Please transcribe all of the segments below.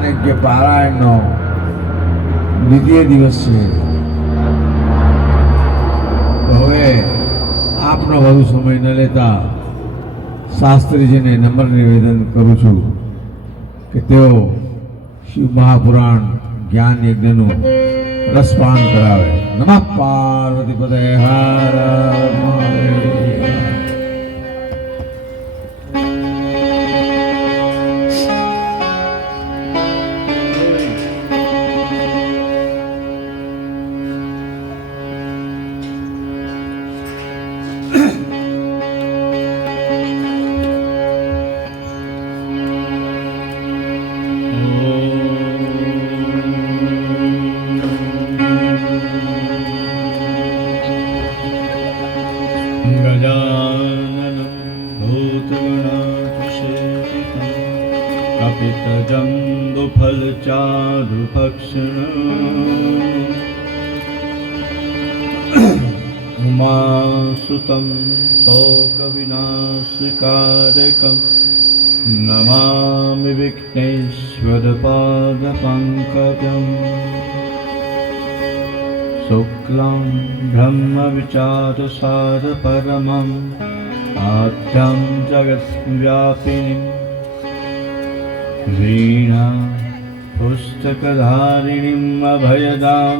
જ્ઞાન યજ્ઞ પારાયણનો દ્વિતીય દિવસ છે. હવે આપનો વધુ સમય ન લેતા શાસ્ત્રીજીને નમ્ર નિવેદન કરું છું કે તેઓ શિવ મહાપુરાણ જ્ઞાન યજ્ઞનું રસપાન કરાવે. નમઃ પાર્વતી પદે હર મહાદેવ. गजाननं भूतगणाधिसेवितं कपितजम्बुफलचारुभक्षणम् उमासुतं शोकविनाशकारकं नमामि विघ्नेश्वरपादपङ्कजम्. शुक्लं ब्रह्मविचारसारपरमम् आद्यं जगद्व्यापिनीं वीणा पुस्तकधारिणीम् अभयदां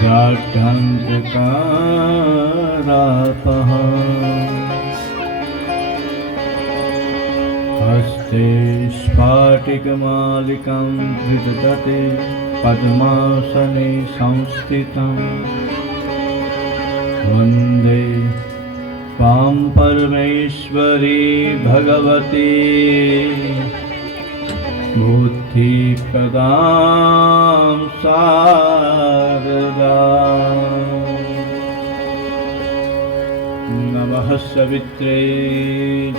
जाड्यान्तकारापहाम्. हस्ते स्फाटिकमालिकां धृतदते पद्मासने संस्थितं वन्दे त्वां परमेश्वरी भगवती बुद्धिप्रदां शारदाम्. नमः सवित्रे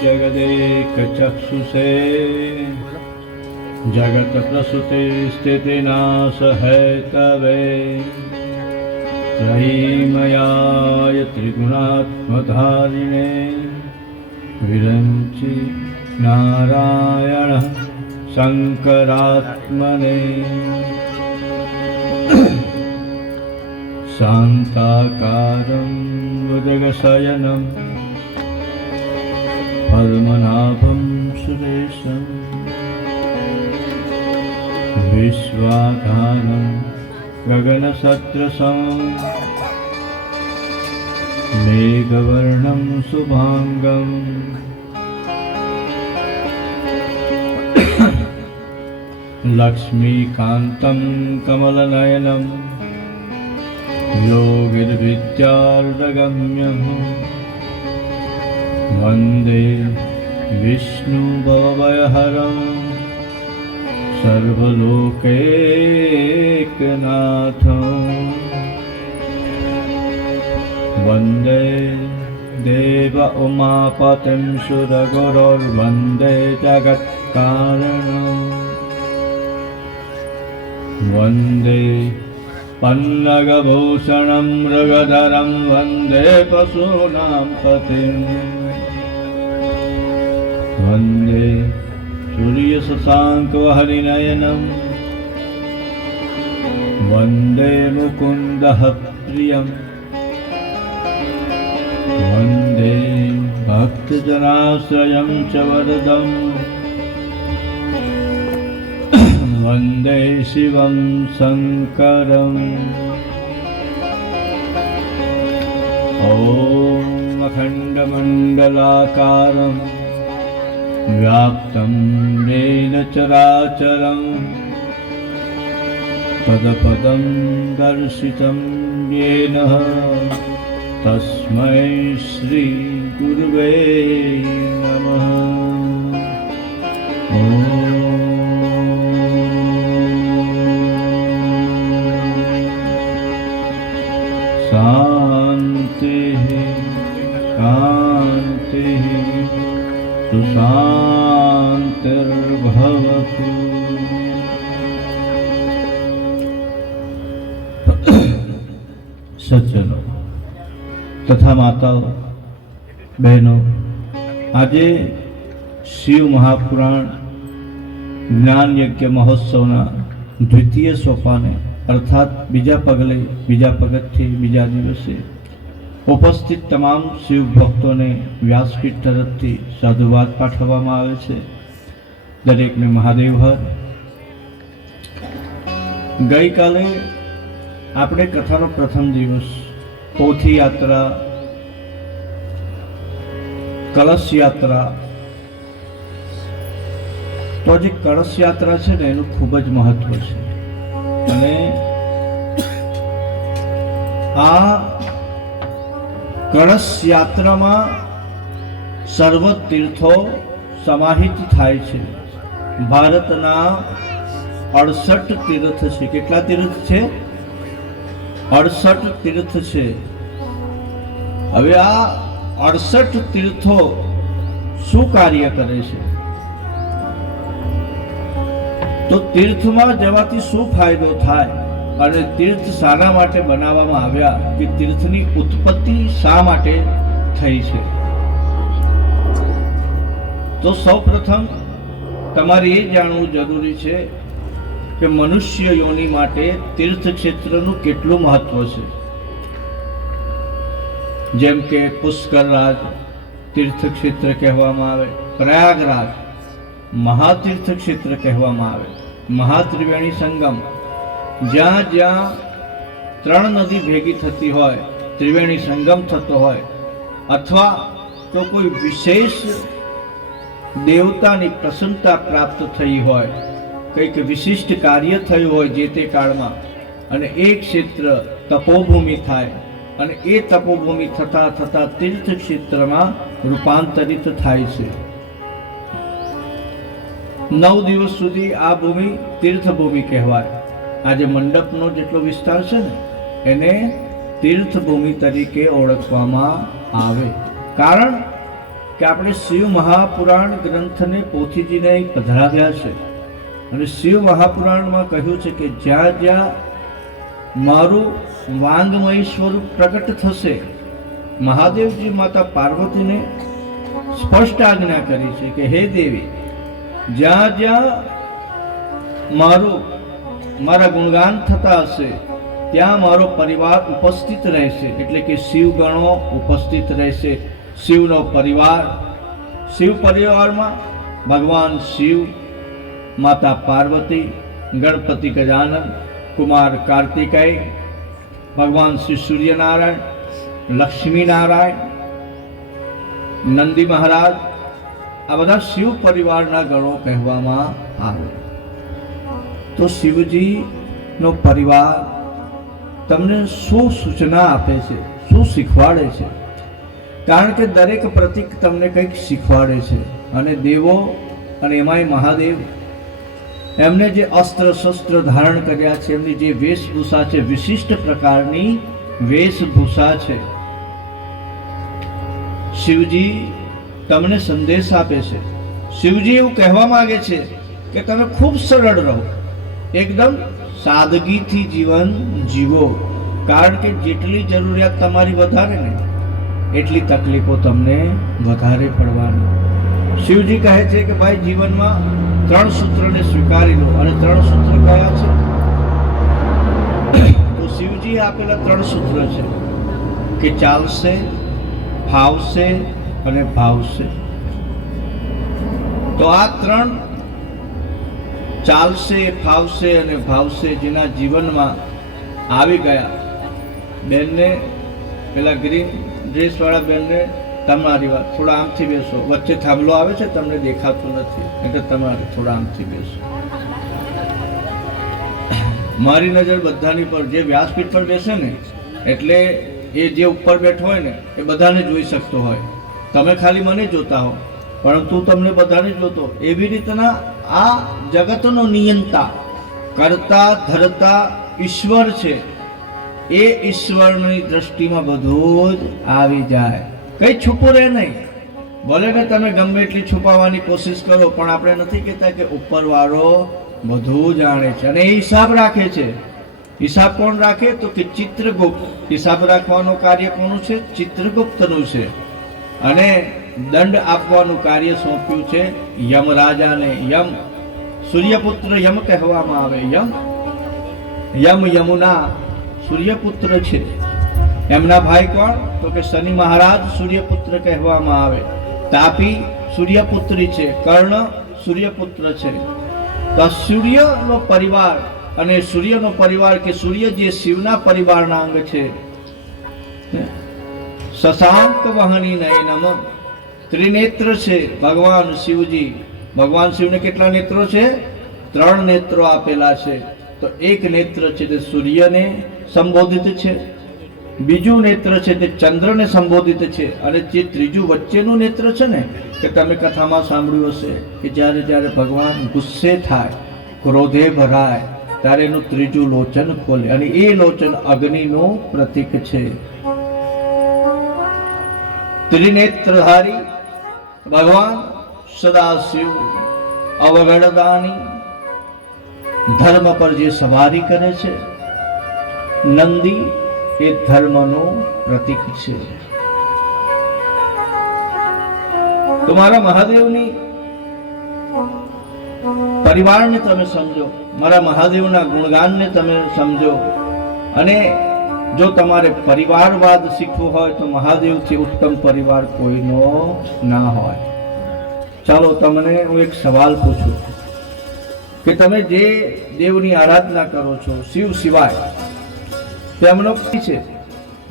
जगदेकचक्षुषे जगत्प्रसूते स्थितिनाशहेतवे त्रयीमयाय त्रिगुणात्मधारिणे विरञ्चि नारायणः शङ्करात्मने. शान्ताकारं भुजगशयनं पद्मनाभं सुरेशम् विश्वाधारं गगनसदृशं मेघवर्णं शुभांगं लक्ष्मीकान्तं कमलनयनं योगिर्विद्यार्धगम्यं वन्दे विष्णुभवभयहरम् सर्वलोकैकनाथं. वन्दे देव उमापतिं सुरगुरुर्वन्दे जगत्कारणम्. वन्दे पन्नगभूषणं मृगधरं वन्दे पशूनां पतिम्. वन्दे सूर्यशशाङ्कहरिनयनं वन्दे मुकुन्दः प्रियं. वन्दे भक्तजनाश्रयं च वरदम्. वन्दे शिवं शङ्करम्. ॐ अखण्डमण्डलाकारं व्याप्तं येन चराचरं पदपदं दर्शितं येन तस्मै श्रीगुरुवे नमः. शान्तिः शान्तिः सुशान्तिर्भवतु. સજ્જનો તથા માતાઓ બહેનો, આજે શિવ મહાપુરાણ જ્ઞાન યજ્ઞ મહોત્સવના દ્વિતીય સોપાને અર્થાત બીજા પગલે, બીજા પગથિયે, બીજા દિવસે ઉપસ્થિત તમામ શિવ ભક્તોને વ્યાસપીઠ તરફથી સાધુવાદ પાઠવવામાં આવે છે. દરેકને મહાદેવ હર. ગઈકાલે આપણે કથાનો પ્રથમ દિવસ પોથી યાત્રા, કળશ યાત્રા, તો જે કળશ યાત્રા છે ને એનું ખૂબ જ મહત્વ છે. અને આ કળશ યાત્રામાં સર્વ તીર્થો સમાહિત થાય છે. ભારતના 68 તીર્થ છે. કેટલા તીર્થ છે? 68 તીર્થ છે. હવે આ 68 તીર્થો શું કાર્ય કરે છે? તો તીર્થમાં જવાથી શું ફાયદો થાય અને તીર્થ શાના માટે બનાવવામાં આવ્યા, કે તીર્થની ઉત્પત્તિ શા માટે થઈ છે? તો સૌપ્રથમ તમારે એ જાણવું જરૂરી છે કે મનુષ્ય યોનિ માટે તીર્થ ક્ષેત્રનું કેટલું મહત્વ છે. જેમ કે પુષ્કરરાજ તીર્થ ક્ષેત્ર કહેવામાં આવે, પ્રયાગરાજ મહાતીર્થ ક્ષેત્ર કહેવામાં આવે, મહાત્રિવેણી સંગમ, જ્યાં જ્યાં 3 નદી ભેગી થતી હોય, ત્રિવેણી સંગમ થતો હોય, અથવા તો કોઈ વિશેષ દેવતાની પ્રસન્નતા પ્રાપ્ત થઈ હોય, કંઈક વિશિષ્ટ કાર્ય થયું હોય જે તે કાળમાં, અને એ ક્ષેત્ર તપોભૂમિ થાય, અને એ તપોભૂમિ થતા થતા તીર્થ ક્ષેત્રમાં રૂપાંતરિત થાય છે. 9 દિવસ સુધી આ ભૂમિ તીર્થભૂમિ કહેવાય. આજે મંડપનો જેટલો વિસ્તાર છે ને એને તીર્થભૂમિ તરીકે ઓળખવામાં આવે. કારણ કે આપણે શિવ મહાપુરાણ ગ્રંથને પોથીજીને પધરાવ્યા છે, અને શિવ મહાપુરાણમાં કહ્યું છે કે જ્યાં જ્યાં મારું વાંગમય સ્વરૂપ પ્રગટ થશે, મહાદેવજી માતા પાર્વતીને સ્પષ્ટ આજ્ઞા કરી છે કે હે દેવી, જ્યાં જ્યાં મારા ગુણગાન થતા હશે ત્યાં મારો પરિવાર ઉપસ્થિત રહેશે. એટલે કે શિવ ગણો ઉપસ્થિત રહેશે, શિવનો પરિવાર. શિવ પરિવારમાં ભગવાન શિવ, માતા પાર્વતી, ગણપતિ ગજાનન, કુમાર કાર્તિકેય, ભગવાન શ્રી સૂર્યનારાયણ, લક્ષ્મી નારાયણ, નંદી મહારાજ, આ બધા શિવ પરિવારના ગણો કહેવામાં આવે. તો શિવજીનો પરિવાર તમને શું સૂચના આપે છે, શું શીખવાડે છે? કારણ કે દરેક પ્રતીક તમને કંઈક શીખવાડે છે. અને દેવો, અને એમાંય મહાદેવ, એમને જે અસ્ત્ર શસ્ત્ર ધારણ કર્યા છે, એમની જે વેશભૂષા છે, વિશિષ્ટ પ્રકારની વેશભૂષા છે. શિવજી તમને સંદેશ આપે છે. શિવજી એવું કહેવા માંગે છે કે તમે ખૂબ સરળ રહો, એકદમ સાદગીથી જીવન જીવો. કારણ કે જેટલી જરૂરિયાત તમારી વધારે ને એટલી તકલીફો તમને વધારે પડવાની. શિવજી કહે છે કે ભાઈ જીવનમાં 3 સૂત્રને સ્વીકારી લો. અને 3 સૂત્ર કયા છે? તો શિવજી આપેલા 3 સૂત્ર છે કે ચાલશે, ફાવશે અને ભાવશે. તો આ 3 ચાલશે, ફાવશે અને ભાવશે જેના જીવનમાં આવી ગયા, બેનને, પેલા ગ્રીન ડ્રેસ વાળા બેનને તમારી વાત, થોડા આમથી બેસો, વચ્ચે થાંભલો આવે છે તમને દેખાતું નથી એટલે તમારે થોડા આમથી બેસો. મારી નજર બધાની પર, જે વ્યાસપીઠ પર બેસે ને એટલે એ જે ઉપર બેઠો હોય ને એ બધાને જોઈ શકતો હોય. તમે ખાલી મને જોતા હો, પરંતુ તમને બધાને જોતો. એવી રીતના આ જગતનો નિયંતા, કરતા ધરતા ઈશ્વર છે. એ ઈશ્વરની દ્રષ્ટિમાં બધું જ આવી જાય, કઈ છુપું રહે નહીં. ભલે ને તમે ગમે એટલી છુપાવવાની કોશિશ કરો, પણ આપણે નથી કહેતા કે ઉપરવાળો બધું જાણે છે અને એ હિસાબ રાખે છે. હિસાબ કોણ રાખે? તો કે ચિત્રગુપ્ત. હિસાબ રાખવાનું કાર્ય કોનું છે? ચિત્રગુપ્તનું છે. અને દંડ આપવાનું કાર્ય સોંપ્યું છે યમરાજાને. યમ સૂર્યપુત્ર યમ કહેવામાં આવે. યમ યમુના સૂર્યપુત્ર છે. એમના ભાઈ કોણ? તો કે શનિ મહારાજ સૂર્યપુત્ર કહેવામાં આવે. તાપી સૂર્યપુત્રી છે. કર્ણ સૂર્યપુત્ર છે. તો સૂર્યનો પરિવાર અને સૂર્યનો પરિવાર કે સૂર્ય જે શિવના પરિવારના અંગ છે. શશાંક વહની નયનમ ત્રિનેત્ર છે ભગવાન શિવજી. ભગવાન શિવને કેટલા નેત્રો છે? 3 નેત્રો આપેલા છે. તો એક નેત્ર છે તે સૂર્યને સંબોધિત છે, બીજું નેત્ર છે તે ચંદ્રને સંબોધિત છે, અને જે ત્રીજું વચ્ચેનું નેત્ર છે ને, કે તમે કથામાં સાંભળ્યું હશે કે જ્યારે જ્યારે ભગવાન ગુસ્સે થાય, ક્રોધે ભરાય, ત્યારે એનું ત્રીજું લોચન ખોલે, અને એ લોચન અગ્નિનું પ્રતીક છે. ત્રિનેત્રધારી ભગવાન સદાશિવ અવગણદાની ધર્મ પર જે સવારી કરે છે. નંદી એ ધર્મનું પ્રતીક છે. તો મારા મહાદેવની પરિવારને તમે સમજો, મારા મહાદેવના ગુણગાનને તમે સમજો. અને જો તમારે પરિવારવાદ શીખવું હોય તો મહાદેવથી ઉત્તમ પરિવાર કોઈનો ના હોય. ચાલો તમને હું એક સવાલ પૂછું કે તમે જે દેવની આરાધના કરો છો શિવ સિવાય, તેમનો છે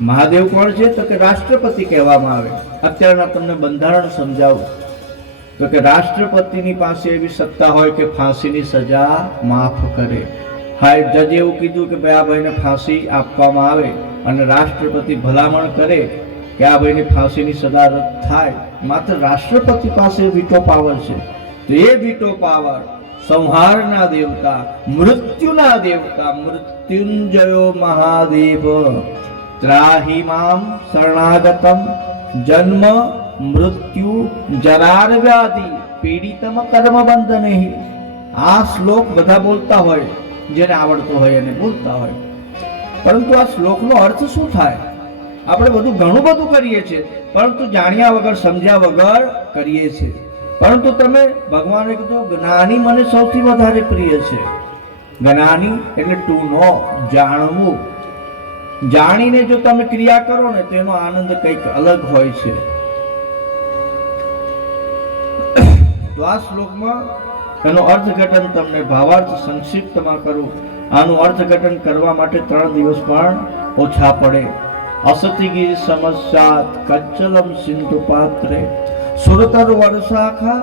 મહાદેવ કોણ છે? તો કે રાષ્ટ્રપતિ કહેવામાં આવે. અત્યારના તમને બંધારણ સમજાવું તો કે રાષ્ટ્રપતિની પાસે એવી સત્તા હોય કે ફાંસીની સજા માફ કરે. હા, જજે એવું કીધું કે ભાઈ આ ભાઈને ફાંસી આપવામાં આવે, અને રાષ્ટ્રપતિ ભલામણ કરે કે આ ભાઈને ફાંસીની સજા રદ થાય. માત્ર રાષ્ટ્રપતિ પાસે વીટો પાવર છે. તો એ વીટો પાવર સંહારના દેવતા, મૃત્યુના દેવતા મૃત્યુંજયો મહાદેવ ત્રાહી મામ શરણાગતમ જન્મ મૃત્યુ જરાર વ્યાધિ પીડિતમ કર્મ બંધને. આ શ્લોક બધા બોલતા હોય, જેને આવડતો હોય એને બોલતા હોય. પરંતુ આ શ્લોકનો અર્થ શું થાય? આપણે ઘણું બધું કરીએ છીએ, પરંતુ જાણ્યા વગર, સમજ્યા વગર કરીએ છીએ. પરંતુ તમે ભગવાને કીધું જ્ઞાની મને સૌથી વધારે પ્રિય છે. જ્ઞાની એટલે ટુ નો, જાણવું. જાણીને જો તમે ક્રિયા કરો ને તેનો આનંદ કંઈક અલગ હોય છે. તો આ શ્લોકમાં એનો અર્થઘટન તમને ભાવાર્થ સંક્ષિપ્તમાં કરું. આનું અર્થઘટન કરવા માટે 3 દિવસ પણ ઓછા પડે. અસતિગીર સમસ્યાત કચ્ચલમ સિંધુ પાત્રે સુરતર વર્ષાખા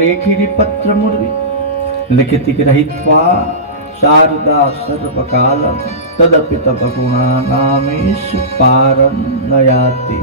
લેખિની પત્ર મુર્વી લિખિતિ ગ્રહિત્વા શારદા સર્વકાલમ તદપિ તપ ગુણા નામેશ પારમ નયાતિ.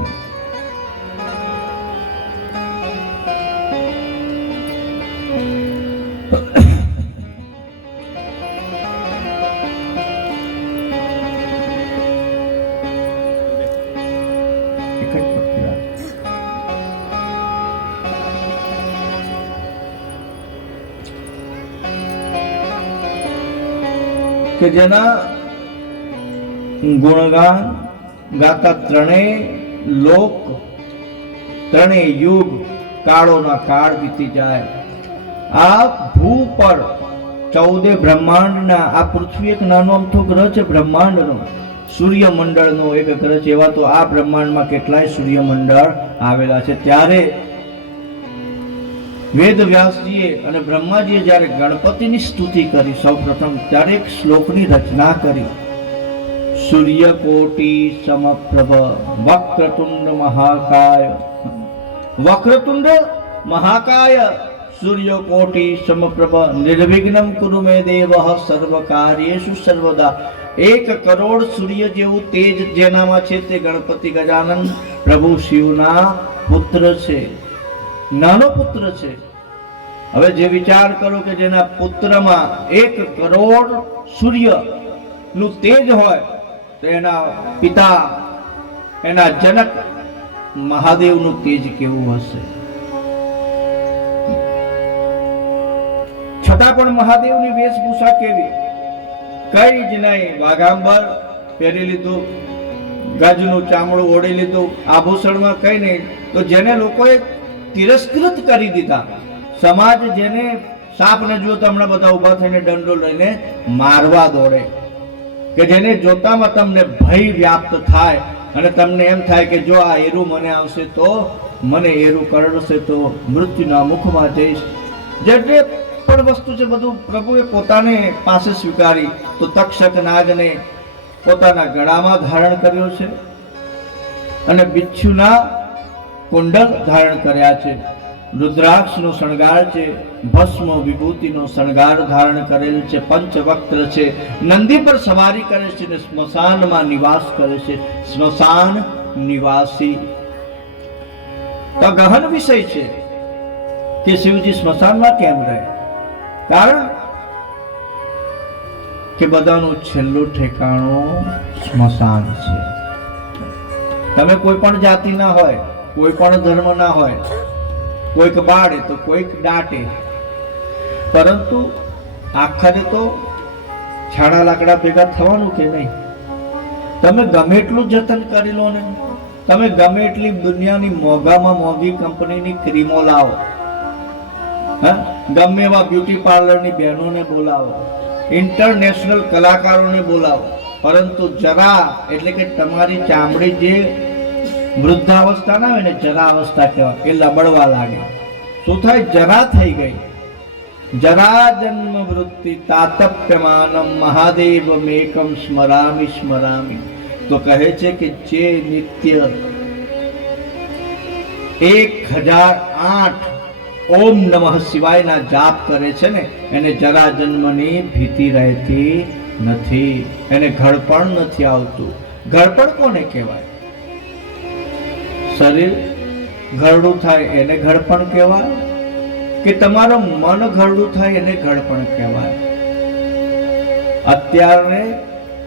કે જેના ગુણગાન ગાતા 3 લોક, 3 યુગ, કાળોના કાળ વીતી જાય. આ ભૂ પર 14 બ્રહ્માંડના, આ પૃથ્વી એક નાનો અમથો ગ્રહ છે બ્રહ્માંડનો, સૂર્યમંડળનો એક ગ્રહ છે. એવા તો આ બ્રહ્માંડમાં કેટલાય સૂર્યમંડળ આવેલા છે. ત્યારે વેદ વ્યાસજીએ અને બ્રહ્માજીએ જ્યારે ગણપતિની સ્તુતિ કરી સૌપ્રથમ, ત્યારે એક શ્લોકની રચના કરી. સૂર્યકોટી સમપ્રભ વક્રતુંડ મહાકાય, વક્રતુંડ મહાકાય સૂર્યકોટી સમપ્રભ નિર્વિઘ્નમ કુરુ મે દેવઃ સર્વ કાર્યેષુ સર્વદા. 1 કરોડ સૂર્ય જેવું તેજ જેનામાં છે તે ગણપતિ ગજાનન પ્રભુ શિવના પુત્ર છે, નાનો પુત્ર છે. હવે જે વિચાર કરો કે જેના પુત્રમાં 1 કરોડ સૂર્ય નું તેજ હોય, તો એના પિતા, એના જનક મહાદેવનું તેજ કેવું હશે. છતાં પણ મહાદેવની વેશભૂષા કેવી? કઈ જ નહીં. વાઘાંબર પહેરી લીધું, ગજનું ચામડું ઓઢી લીધું, આભૂષણમાં કઈ નહીં. તો જેને લોકોએ તિરસ્કૃત કરી દીધા, સમાજ જેને સાપને જુઓ તો હમણાં બધા ઊભા થઈને દંડો લઈને મારવા દોડે, કે જેને જોતામાં તમને ભય વ્યાપ્ત થાય અને તમને એમ થાય કે જો આ એરું મને આવશે તો મને એરું કરડશે તો મૃત્યુના મુખમાં જઈશ. જે પણ વસ્તુ છે બધું પ્રભુએ પોતાને પાસે સ્વીકારી. તો તક્ષક નાગને પોતાના ગળામાં ધારણ કર્યો છે અને બિચ્છુના કુંડલ ધારણ કર્યા છે. રુદ્રાક્ષનો શણગાર છે, ભસ્મ વિભૂતિનો શણગાર ધારણ કરેલ છે, પંચવક્ત્ર છે, નંદી પર સવારી કરે છે અને સ્મશાનમાં નિવાસ કરે છે. સ્મશાન નિવાસી તો ગહન વિષય છે કે શિવજી સ્મશાનમાં કેમ રહે? કારણ કે બધાનું છેલ્લું ઠેકાણું સ્મશાન છે. તમે કોઈ પણ જાતિના હોય, કોઈ પણ ધર્મના હોય, કોઈક બાળે તો કોઈક દાટે, પરંતુ આખરે તો છાણા લાકડા ભેગા થવાનું કે નહીં? તમે ગમે એટલું જતન કરી લો ને, તમે ગમે એટલી દુનિયાની મોંઘામાં મોંઘી કંપનીની ક્રીમો લાવો, ગમે એવા બ્યુટી પાર્લરની બહેનોને બોલાવો, ઇન્ટરનેશનલ કલાકારોને બોલાવો, પરંતુ જરા એટલે કે તમારી ચામડી જે વૃદ્ધાવસ્થા ના હોય ને, જરા અવસ્થા કહેવાય, એ લબડવા લાગે. શું થાય? જરા થઈ ગઈ. જરા જન્મ વૃત્તિ તાતપ્યમાનમ મહાદેવ મેકમ સ્મરામી સ્મરામી. તો કહે છે કે જે નિત્ય 1008 ઓમ નમઃ શિવાયના જાપ કરે છે ને, એને જરા જન્મની ભીતિ રહેતી નથી, એને ઘડપણ નથી આવતું. ઘડપણ કોને કહેવાય? શરીર ઘરડું થાય એને ઘડપણ કહેવાય, કે તમારું મન ઘરડું થાય એને ઘડપણ કહેવાય? અત્યારે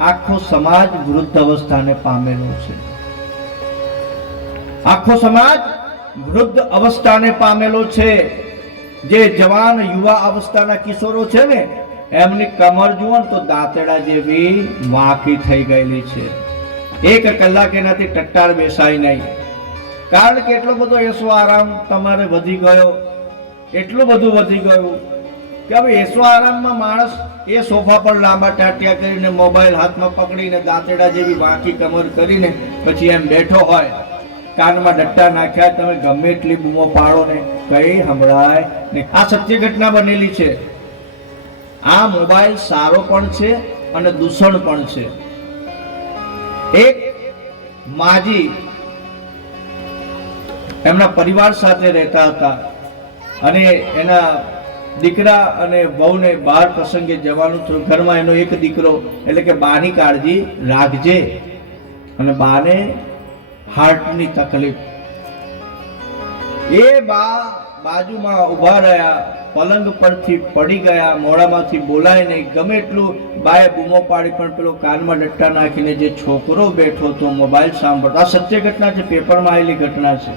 આખો સમાજ વૃદ્ધ અવસ્થાને પામેલો છે. આખો સમાજ વૃદ્ધ અવસ્થાને પામેલો છે. જે જવાન યુવા અવસ્થાના કિશોરો છે ને, એમની કમર જુઓ તો દાંતડા જેવી વાંકી થઈ ગયેલી છે. 1 કલાક એનાથી ટટ્ટાર બેસાય નહીં. કારણ કે એટલો બધો એસો આરામ તમારે વધી ગયો, એટલું બધું વધી ગયું કે હવે એસો આરામમાં માણસ એ સોફા પર લાંબા ટાટિયા કરીને મોબાઈલ હાથમાં પકડીને દાંતેડા જેવી વાંકી કમર કરીને પછી એમ બેઠો હોય, કાનમાં ડટ્ટા નાખ્યા, તમે ગમે એટલી બૂમો પાડો ને કઈ સંભળાય ને. આ સત્ય ઘટના બનેલી છે. આ મોબાઈલ સારો પણ છે અને દૂષણ પણ છે. એક માજી એમના પરિવાર સાથે રહેતા હતા અને એના દીકરા અને વહુને બહાર પ્રસંગે જવાનું થયું. ઘરમાં એનો એક દીકરો, એટલે કે બાની કાળજી રાખજે, અને બાને હાર્ટની તકલીફ. એ બા બાજુમાં ઊભા રહ્યા, પલંગ પરથી પડી ગયા, મોડામાંથી બોલાય નહીં. ગમે એટલું બાએ બૂમો પાડી પણ પેલો કાનમાં ડટ્ટા નાખીને જે છોકરો બેઠો હતો મોબાઈલ સાંભળતો. આ સત્ય ઘટના છે, પેપરમાં આવેલી ઘટના છે.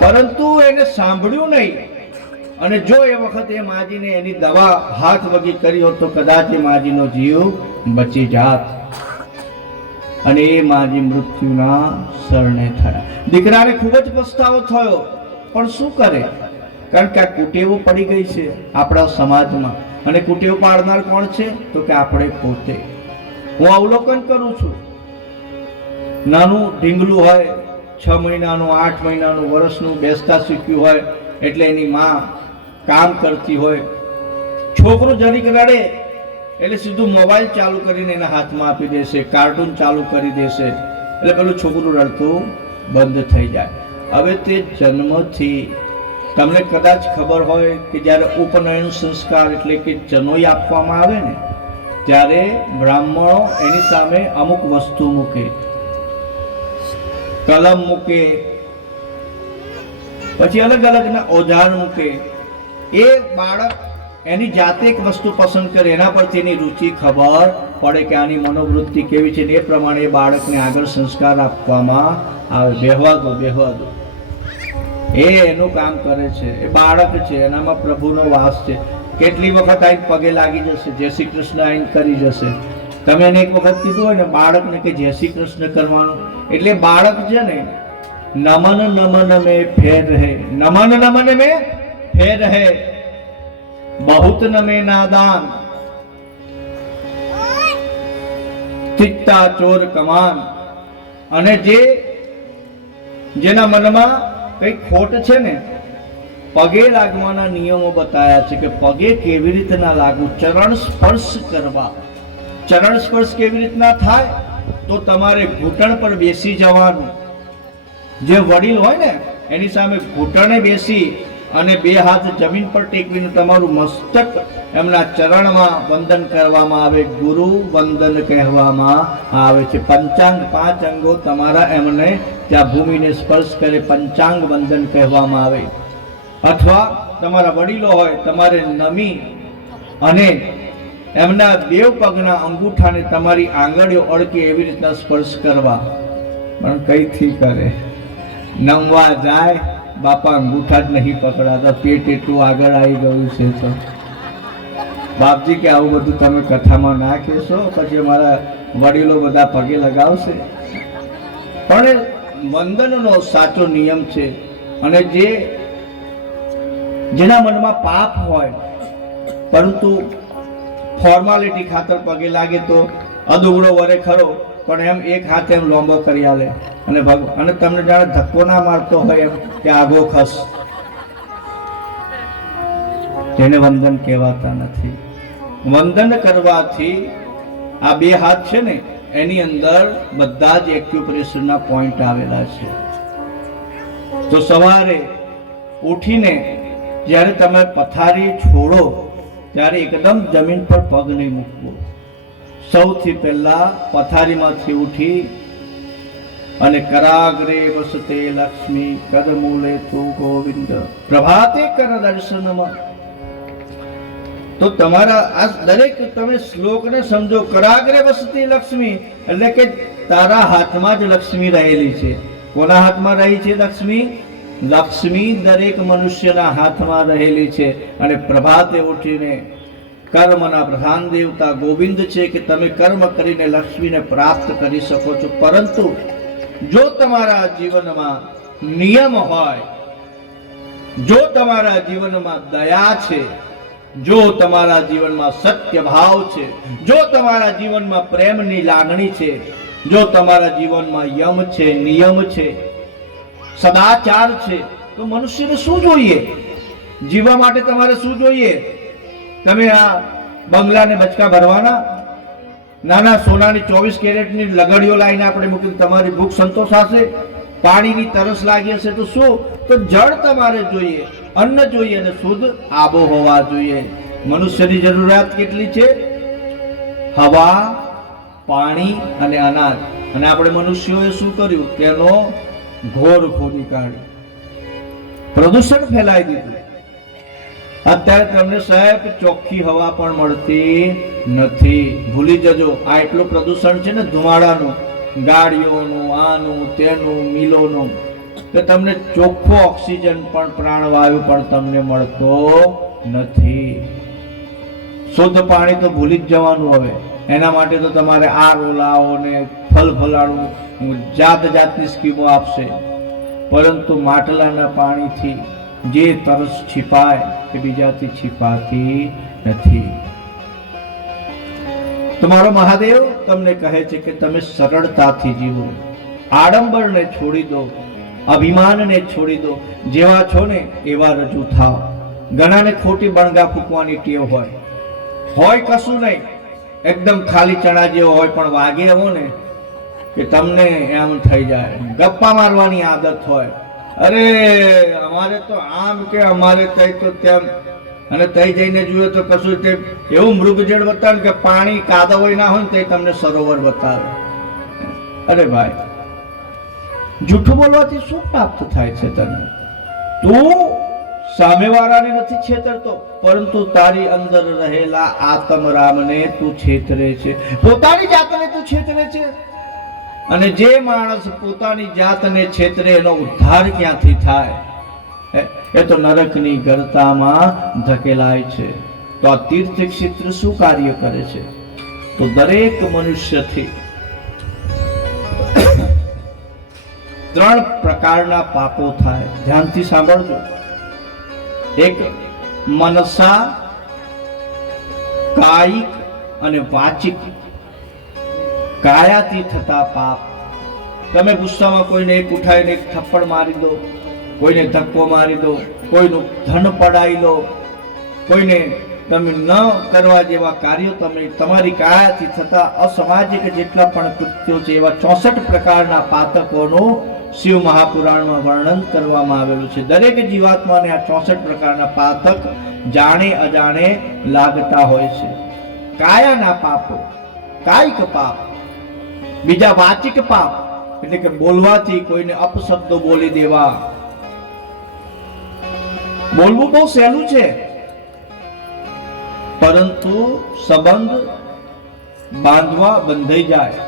પરંતુ એને સાંભળ્યું નહીં, અને જો એ વખતે એ માજીને એની દવા હાથ વગી કરી હોત તો કદાચ એ માજીનો જીવ બચી જાત, અને એ માજી મૃત્યુના શરણે થયા. દીકરાને ખૂબ જ પસ્તાવો થયો, પણ શું કરે? કારણ કે આ કુટેવો પડી ગઈ છે આપણા સમાજમાં. અને કુટેવ પાડનાર કોણ છે? તો કે આપણે પોતે. હું અવલોકન કરું છું. નાનું ઢીંગલું હોય, 6 મહિનાનું, 8 મહિનાનું, વર્ષનું, બેસતા શીખ્યું હોય એટલે એની માં કામ કરતી હોય, છોકરું જરીક રડે એટલે સીધું મોબાઈલ ચાલુ કરીને એના હાથમાં આપી દેશે, કાર્ટૂન ચાલુ કરી દેશે, એટલે પેલું છોકરું રડતું બંધ થઈ જાય. હવે તે જન્મથી તમને કદાચ ખબર હોય કે જ્યારે ઉપનયન સંસ્કાર એટલે કે જનોઈ આપવામાં આવે ને, ત્યારે બ્રાહ્મણો એની સામે અમુક વસ્તુ મૂકે, કલમ મૂકે, પછી અલગ અલગના ઓજાર મૂકે. એ બાળક એની જાતે એક વસ્તુ પસંદ કરે, એના પરથી એની રુચિ ખબર પડે કે આની મનોવૃત્તિ કેવી છે, એ પ્રમાણે એ બાળકને આગળ સંસ્કાર આપવામાં આવે. બેહવા દો. એ એનું કામ કરે છે. એ બાળક છે, એનામાં પ્રભુનો વાસ છે. કેટલી વખત આઈને પગે લાગી જશે, જય શ્રી કૃષ્ણ આઈને કરી જશે. તમે એને એક વખત કીધું હોય ને બાળકને કે જય શ્રી કૃષ્ણ કરવાનું, એટલે બાળક છે ને નમન નમન મેં ફેર રહે, નમન નમન મેં ફેર રહે. बहुत न में नादान, તિક્તા ચોર કમાન. અને જેના મનમાં કઈ ખોટ છે ને, પગે લાગવાના નિયમો બતાયા છે કે પગે કેવી રીતના લાગવું, ચરણ સ્પર્શ કરવા. ચરણ સ્પર્શ કેવી રીતના થાય? તો તમારે ઘૂંટણ પર બેસી જવાનું. જે વડીલ હોય ને એની સામે ઘૂંટણે બેસી અને બે હાથ જમીન પર ટેકવીને તમારું મસ્તક એમના ચરણમાં વંદન કરવામાં આવે. ગુરુ વંદન કહેવામાં આવે છે. પંચાંગ 5 અંગો તમારા એમને ત્યાં ભૂમિને સ્પર્શ કરે, પંચાંગ વંદન કહેવામાં આવે. અથવા તમારા વડીલો હોય તમારે નમી અને એમના બેવ પગના અંગૂઠાને તમારી આંગળીઓ અડકે એવી રીતના સ્પર્શ કરવા. પણ કઈથી કરે? નમવા જાય, બાપા અંગૂઠા જ નહીં પકડાતા, પેટ એટલું આગળ આવી ગયું છે. તો બાપજી કે આવું બધું તમે કથામાં ના કહેશો, પછી અમારા વડીલો બધા પગે લગાવશે. પણ વંદનનો સાચો નિયમ છે. અને જેના મનમાં પાપ હોય પરંતુ ફોર્માલિટી ખાતર પગે લાગે તો અદુગડો વરે ખરો, પણ એમ એક હાથ એમ લોંબો કરી આલે અને તમને જાણે ધક્કો ના મારતો હોય એમ કે આગો ખસ, જેને વંદન કહેવાતા નથી. વંદન કરવાથી આ બે હાથ છે ને એની અંદર બધા જ એક્યુપ્રેશરના પોઈન્ટ આવેલા છે. તો સવારે ઉઠીને જ્યારે તમે પથારી છોડો ત્યારે એકદમ જમીન પર પગ નહીં મૂકવો. સૌથી પહેલા પથારીમાંથી ઉઠી અને કરાગ્રે વસતે લક્ષ્મી કરમૂલે તું ગોવિંદ પ્રભાતે કર દર્શનમાં. તો તમારા આ દરેક તમે શ્લોકને સમજો. કરાગ્રે વસતી લક્ષ્મી એટલે કે તારા હાથમાં જ લક્ષ્મી રહેલી છે. કોના હાથમાં રહી છે લક્ષ્મી? લક્ષ્મી દરેક મનુષ્યના હાથમાં રહેલી છે. અને પ્રભાતે ઉઠીને કર્મના પ્રધાન દેવતા ગોવિંદ છે કે તમે કર્મ કરીને લક્ષ્મીને પ્રાપ્ત કરી શકો છો. પરંતુ જો તમારા જીવનમાં નિયમ હોય, જો તમારા જીવનમાં દયા છે, જો તમારા જીવનમાં સત્ય ભાવ છે, જો તમારા જીવનમાં પ્રેમની લાગણી છે, જો તમારા જીવનમાં યમ છે, નિયમ છે, સદાચાર છે, તો મનુષ્યને શું જોઈએ? જીવવા માટે તમારે શું જોઈએ? તમે આ બંગલાને બચકા ભરવાના? નાના સોનાની 24 કેરેટની લગડીઓ લાવીને આપણે મૂકી તમારી ભૂખ સંતોષાશે? પાણીની તરસ લાગી હશે તો શું? તો જળ તમારે જોઈએ, અન્ન જોઈએ અને શુદ્ધ આબોહવા જોઈએ. મનુષ્યની જરૂરિયાત કેટલી છે? હવા, પાણી અને અનાજ. અને આપણે મનુષ્યોએ શું કર્યું? તેનો ઘોર ખોદી કાઢ્યો, પ્રદૂષણ ફેલાઈ દીધું. અત્યારે તમને સાહેબ ચોખ્ખી હવા પણ મળતી નથી. ભૂલી જજો, આ એટલું પ્રદૂષણ છે ને ધુમાડાનું, ગાડીઓનું, આનું તેનું, મિલોનું, કે તમને ચોખ્ખો ઓક્સિજન પણ પ્રાણવાયુ પણ તમને મળતો નથી. શુદ્ધ પાણી તો ભૂલી જ જવાનું. હવે એના માટે તો તમારે આરો લાવો ને ફલફલાણું જાત જાતની સ્કીમો આપશે. પરંતુ માટલાના પાણીથી જે તરસ છીપાય એ બીજાથી છીપાતી નથી. તમારો મહાદેવ તમને કહે છે કે તમે સરળતાથી જીવો, આડંબરને છોડી દો, અભિમાનને છોડી દો. જેવા છો ને એવા રજૂ થાવ. ઘણાને ખોટી બણગા ફૂંકવાની ટેવ હોય કશું નહીં, એકદમ ખાલી ચણા જેવો હોય, પણ વાગે એવો ને કે તમને એમ થઈ જાય. ગપ્પા મારવાની આદત હોય, અરે અમારે તો આમ કે અમારે તઈ તો તેમ, અને તઈ જઈને જુએ તો કશું તે એવું મૃગજળ બતાવે કે પાણી કાદવ ના હોય ને તે તમને સરોવર બતાવે. અરે ભાઈ, જૂઠું બોલવાથી શું પ્રાપ્ત થાય છે તને? તું સામેવાળાને નથી છેતરતો, પરંતુ તારી અંદર રહેલા આત્મરામને તું છેતરે છે, પોતાની જાતને તું છેતરે છે. અને જે માણસ પોતાની જાતને છેતરે એનો ઉદ્ધાર ક્યાંથી થાય? એ તો નરકની ગર્તામાં ધકેલાય છે. તો આ તીર્થ ક્ષેત્ર શું કાર્ય કરે છે? તો દરેક મનુષ્યથી 3 પ્રકારના પાપો થાય. ધ્યાનથી સાંભળજો. એક મનસા, કાયિક અને વાચિક. કાયાથી થતા પાપ. તમે ગુસ્સામાં કોઈને એક ઉઠાઈને એક થપ્પડ મારી દો, કોઈને ધક્કો મારી દો, કોઈનું ધન પડાવી લો, કોઈને તમે ન કરવા જેવા કાર્યો તમે તમારી કાયાથી થતા અસામાજિક જેટલા પણ કૃત્યો છે એવા 64 પ્રકારના પાતકોનું શિવ મહાપુરાણમાં વર્ણન કરવામાં આવેલું છે. દરેક જીવાત્માને આ 64 પ્રકારના પાતક જાણે અજાણે લાગતા હોય છે. કાયાના પાપો, કાયિક પાપ. બીજા વાચિક પાપ એટલે કે બોલવાથી કોઈને અપશબ્દો બોલી દેવા. બોલવું બહુ સહેલું છે, પરંતુ સંબંધ બાંધવા બંધાઈ જાય.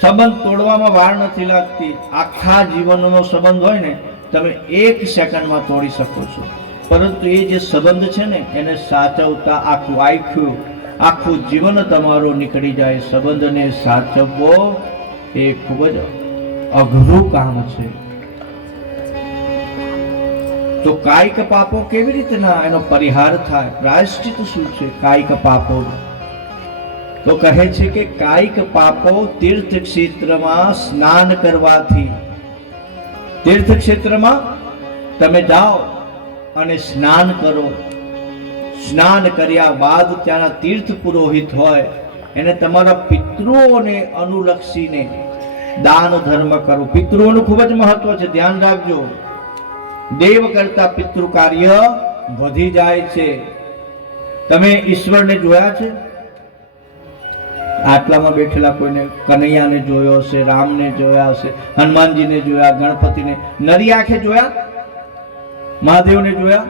સંબંધ તોડવામાં વાર નથી લાગતી. આખા જીવનનો સંબંધ હોય ને તમે 1 સેકન્ડમાં તોડી શકો છો, પરંતુ એ જે સંબંધ છે ને એને સાચવતા આખું જીવન તમારું નીકળી જાય. સંબંધને સાચવવો એ ખૂબ જ અઘરું કામ છે. તો કાયિક પાપો કેવી રીતના એનો પરિહાર થાય? પ્રાયશ્ચિત શું છે કાયિક પાપો? તો કહે છે કે કાયિક પાપો તીર્થ ક્ષેત્રમાં સ્નાન કરવાથી. તીર્થ ક્ષેત્રમાં તમે જાઓ અને સ્નાન કરો. સ્નાન કર્યા બાદ ત્યાંના તીર્થ પુરોહિત હોય એને તમારા પિતૃઓને અનુલક્ષીને દાન ધર્મ કરો. પિતૃઓનું ખૂબ જ મહત્વ છે, ધ્યાન રાખજો. દેવ કરતા પિતૃ કાર્ય વધી જાય છે. તમે ઈશ્વરને જોયા છે? આટલામાં બેઠેલા કોઈને કનૈયાને જોયો હશે, રામને જોયા હશે, હનુમાનજીને જોયા, ગણપતિને નરી આંખે જોયા, મહાદેવને જોયા?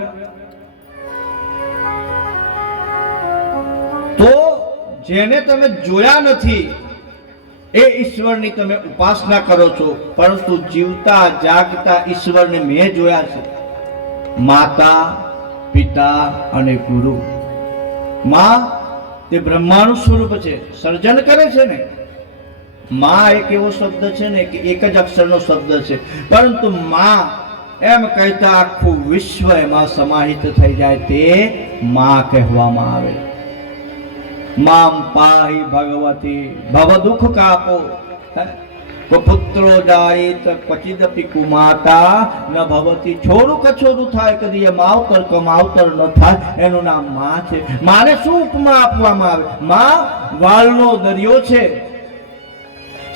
તો જેને તમે જોયા નથી એ ઈશ્વરની તમે ઉપાસના કરો છો, પરંતુ જીવતા જાગતા ઈશ્વરને મેં જોયા છે. માતા, પિતા અને ગુરુ. માં તે બ્રહ્માનું સ્વરૂપ છે, સર્જન કરે છે ને. માં એક એવો શબ્દ છે ને કે એક જ અક્ષરનો શબ્દ છે, પરંતુ માં એમ કહેતા આખું વિશ્વ એમાં સમાહિત થઈ જાય તે માં કહેવામાં આવે. મામ પાહિ ભગવતી ભવ દુઃખ કાપો. કો પુત્રો જાયત ક્વચિદપી કુમાતા ન ભવતી. છોરું કછોરું થાય કદી એ માવતર કમાવતર ન થાય, એનું નામ માં છે. માને શું ઉપમા આપવામાં આવે? માં વાલનો દરિયો છે,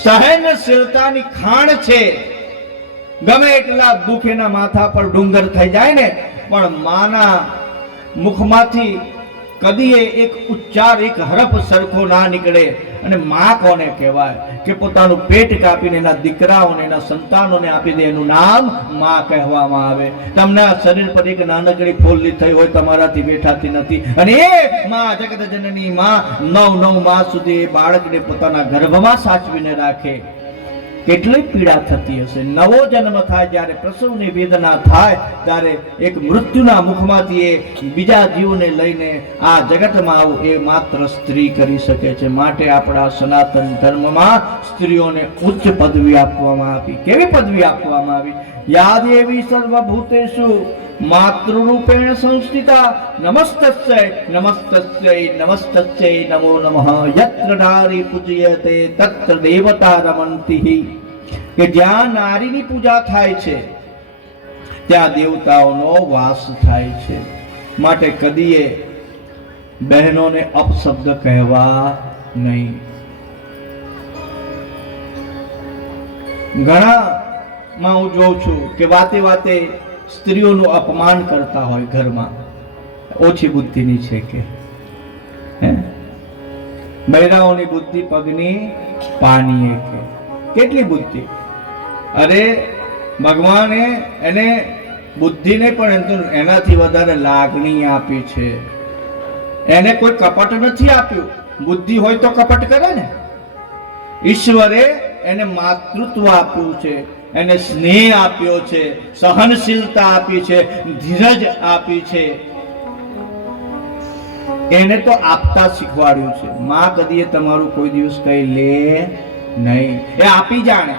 સહનશીલતાની ખાણ છે. ગમે એટલા દુઃખ એના માથા પર ડુંગર થઈ જાય ને, પણ માના મુખમાંથી કદી એક ઉચ્ચાર, એક હરફ સરખો ના નીકળે. અને માં કોને કહેવાય કે પોતાનું પેટ કાપીને એના દીકરાઓને, એના સંતાનોને આપી દે, એનું નામ માં કહેવામાં આવે. તમને આ શરીર પર એક નાનકડી ફોલ્લી થઈ હોય, તમારાથી બેઠાતી નથી, અને એ માં જગત જનની માં 9 માસ સુધી એ બાળકને પોતાના ગર્ભમાં સાચવીને રાખે. કેટલી પીડા થતી હશે. નવો જન્મ થાય, જ્યારે પ્રસવની વેદના થાય, ત્યારે એક મૃત્યુના મુખમાંથી એ બીજા જીવને લઈને આ જગતમાં આવું એ માત્ર સ્ત્રી કરી શકે છે. માટે આપણા સનાતન ધર્મમાં સ્ત્રીઓને ઉચ્ચ પદવી આપવામાં આવી. કેવી પદવી આપવામાં આવી? યા દેવી સર્વભૂતેષુ માતૃરૂપેણ સંસ્થિતા નમસ્તસ્ય નમસ્તસ્ય નમસ્તસ્ય નમો નમઃ. યત્ર નારી પૂજ્યતે તત્ર દેવતા રમંતિ. કે જ્યાં નારીની પૂજા થાય છે ત્યાં દેવતાઓનો વાસ થાય છે. માટે કદીએ બહેનોને અપશબ્દ કહેવા નહીં. ઘણામાં હું જોઉં છું કે વાતે વાતે સ્ત્રીઓનું અપમાન કરતા હોય ઘરમાં. ઓછી બુદ્ધિની છે કે બૈરાઓની બુદ્ધિ પગની પાણીએ કે. કેટલી બુદ્ધિ! અરે ભગવાને એને બુદ્ધિને પણ એનાથી વધારે લાગણી આપી છે. એને કોઈ કપટ નથી આપ્યું. બુદ્ધિ હોય તો કપટ કરે ને. ઈશ્વરે એને માતૃત્વ આપ્યું છે, એને સ્નેહ આપ્યો છે, સહનશીલતા આપી છે, ધીરજ આપી છે. એને તો આપતા શીખવાડ્યું છે. માં કદીએ તમારું કોઈ દિવસ કઈ લે નહીં, એ આપી જાણે.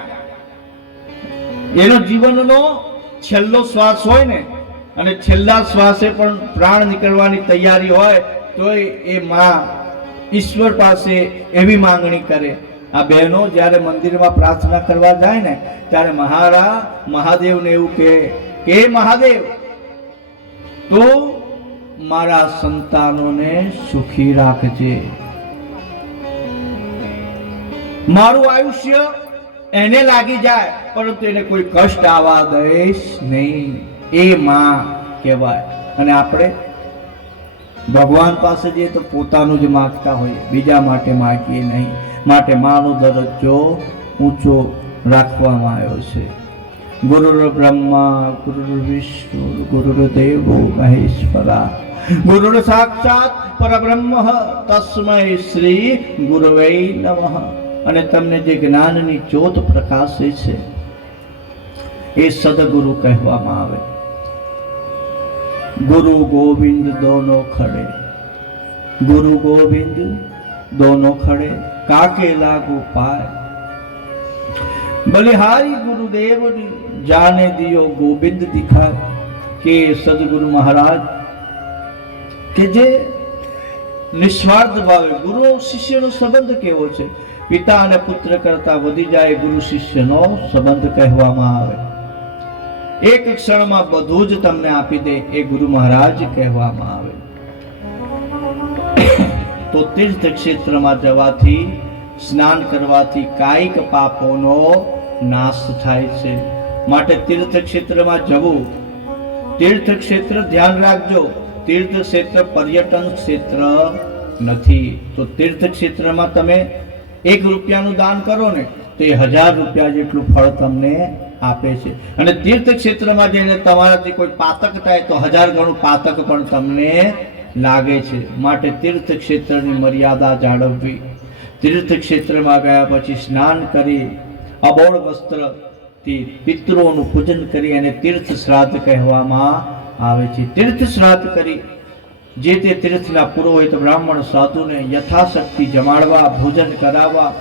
એનો જીવનનો છેલ્લો શ્વાસ હોય ને, અને છેલ્લા શ્વાસે પણ પ્રાણ નીકળવાની તૈયારી હોય, તોય એ માં ઈશ્વર પાસે એવી માંગણી કરે. આ બહેનો જ્યારે મંદિરમાં પ્રાર્થના કરવા જાય ને ત્યારે મહાદેવને એવું કે મહાદેવ તો મારા સંતાનોને સુખી રાખજે, મારું આયુષ્ય એને લાગી જાય પરંતુ એને કોઈ કષ્ટ આવવા દઈશ નહીં. એ માં કહેવાય. અને આપણે ભગવાન પાસે જઈએ તો પોતાનું જ માગતા હોઈએ, બીજા માટે માગીએ નહીં. માટે માનો દરજ્જો ઊંચો રાખવામાં આવ્યો છે. ગુરુર બ્રહ્મા ગુરુર વિષ્ણુ ગુરુર્દેવો મહેશ્વરા ગુરુર સાક્ષાત પરબ્રહ્મ તસ્મૈ શ્રી ગુરવે નમઃ. અને તમને જે જ્ઞાનની જ્યોત પ્રકાશે છે એ સદગુરુ કહેવામાં આવે. ગુરુ ગોવિંદ દોનો ખડે, ગુરુ ગોવિંદ દોનો ખડે, કાકે લાગુ પાય. બલિહારી ગુરુદેવ જાને દિયો ગોવિંદ દિખાય. કે સદગુરુ મહારાજ કે જે નિસ્વાર્થ ભાવે ગુરુ શિષ્યનો સંબંધ કેવો છે, પિતા અને પુત્ર કરતા વધી જાય ગુરુ શિષ્યનો સંબંધ કહેવામાં આવે. એક ક્ષણમાં બધું જ તમને આપી દે એ ગુરુ મહારાજ કહેવામાં આવે. તો તીર્થ ક્ષેત્રમાં જવાથી, સ્નાન કરવાથી કાયિક પાપોનો નાશ થાય છે. માટે તીર્થ ક્ષેત્રમાં જવું. તીર્થ ક્ષેત્ર ધ્યાન રાખજો, તીર્થ ક્ષેત્ર પર્યટન ક્ષેત્ર નથી. તો તીર્થ ક્ષેત્રમાં તમે 1 રૂપિયાનું દાન કરો ને તો એ 1000 રૂપિયા જેટલું ફળ તમને આપે છે. અને તીર્થ ક્ષેત્રમાં જઈને તમારાથી કોઈ પાતક થાય તો 1000 ગણું પાતક પણ તમને લાગે છે. માટે તીર્થ ક્ષેત્રની મર્યાદા જાળવવી. તીર્થ ક્ષેત્રમાં ગયા પછી સ્નાન કરી અબોળ વસ્ત્રથી પિતૃઓનું પૂજન કરી અને તીર્થ શ્રાદ્ધ કહેવામાં આવે છે. તીર્થ શ્રાદ્ધ કરી જે તે તીર્થના પુરોહિત બ્રાહ્મણ સાધુને યથાશક્તિ જમાડવા, ભોજન કરાવવા,